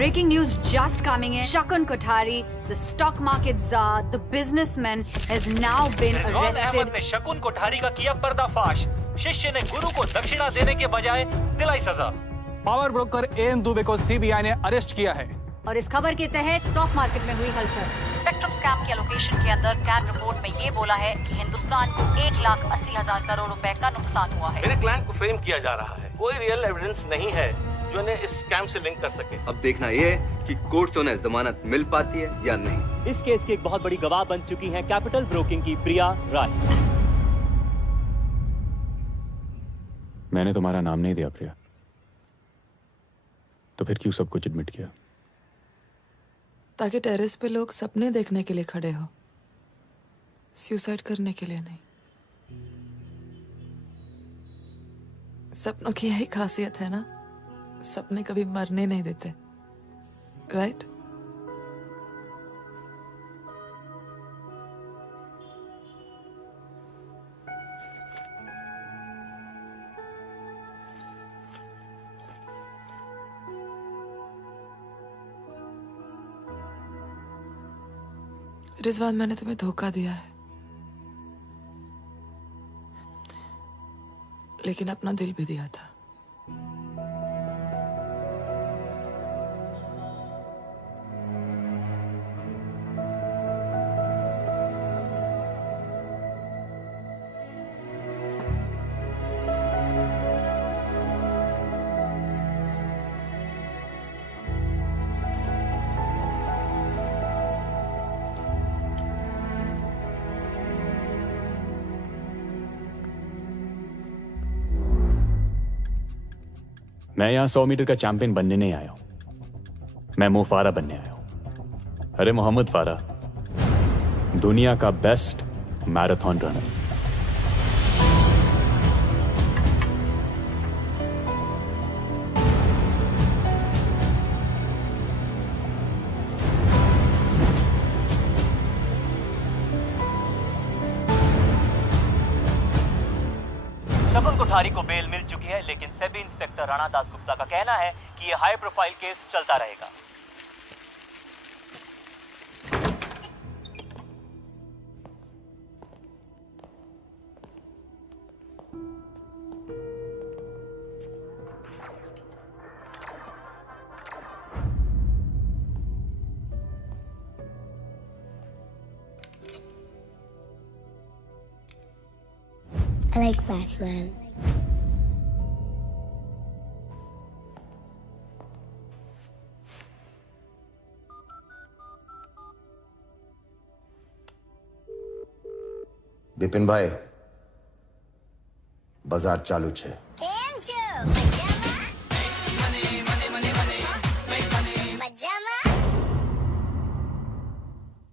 Breaking news just coming in. Shakun Kothari, the stock market czar, the businessman, has now been Rizwan arrested. Ahmad ने शकुन कोठारी का किया पर्दाफाश। शिष्य ने गुरु को दक्षिणा देने के बजाय दिलाई सजा। पावर ब्रोकर एएन दुबे को सीबीआई ने अरेस्ट किया है। और इस खबर के तहत स्टॉक मार्केट में हुई हलचल। स्पेक्ट्रम स्कैम के लोकेशन के अंदर कैग रिपोर्ट में ये बोला है कि हिंदुस्तान को 1,80,000 करोड़ रुपए का नुकसान हुआ है। मेरे क्लाइंट को फ्रेम किया जा रहा है। कोई रियल एविडेंस नहीं है जो इन्हें इस स्कैम से लिंक कर सके। अब देखना ये है कि कोर्ट से उन्हें जमानत मिल पाती है या नहीं। इस केस की एक बहुत बड़ी गवाह बन चुकी हैं कैपिटल ब्रोकिंग की प्रिया राय। मैंने तुम्हारा नाम नहीं दिया प्रिया, तो फिर क्यों सब कुछ एडमिट किया? ताकि टेरेस पे लोग सपने देखने के लिए खड़े हो, सुसाइड करने के लिए नहीं। सपनों की यही खासियत है ना, सपने कभी मरने नहीं देते, राइट? रिजवान, मैंने तुम्हें धोखा दिया है, लेकिन अपना दिल भी दिया था। मैं यहां 100 मीटर का चैंपियन बनने नहीं आया हूं, मैं मो फारा बनने आया हूं। अरे मोहम्मद फारा, दुनिया का बेस्ट मैराथन रनर। शकुन कोठारी को बेल मिल चुकी है, लेकिन सेबी इंस्पेक्टर राणा दासगुप्ता का कहना है कि यह हाई प्रोफाइल केस चलता रहेगा। I like Batman. બિપિનભાઈ બજાર ચાલુ છે. કેમ છો?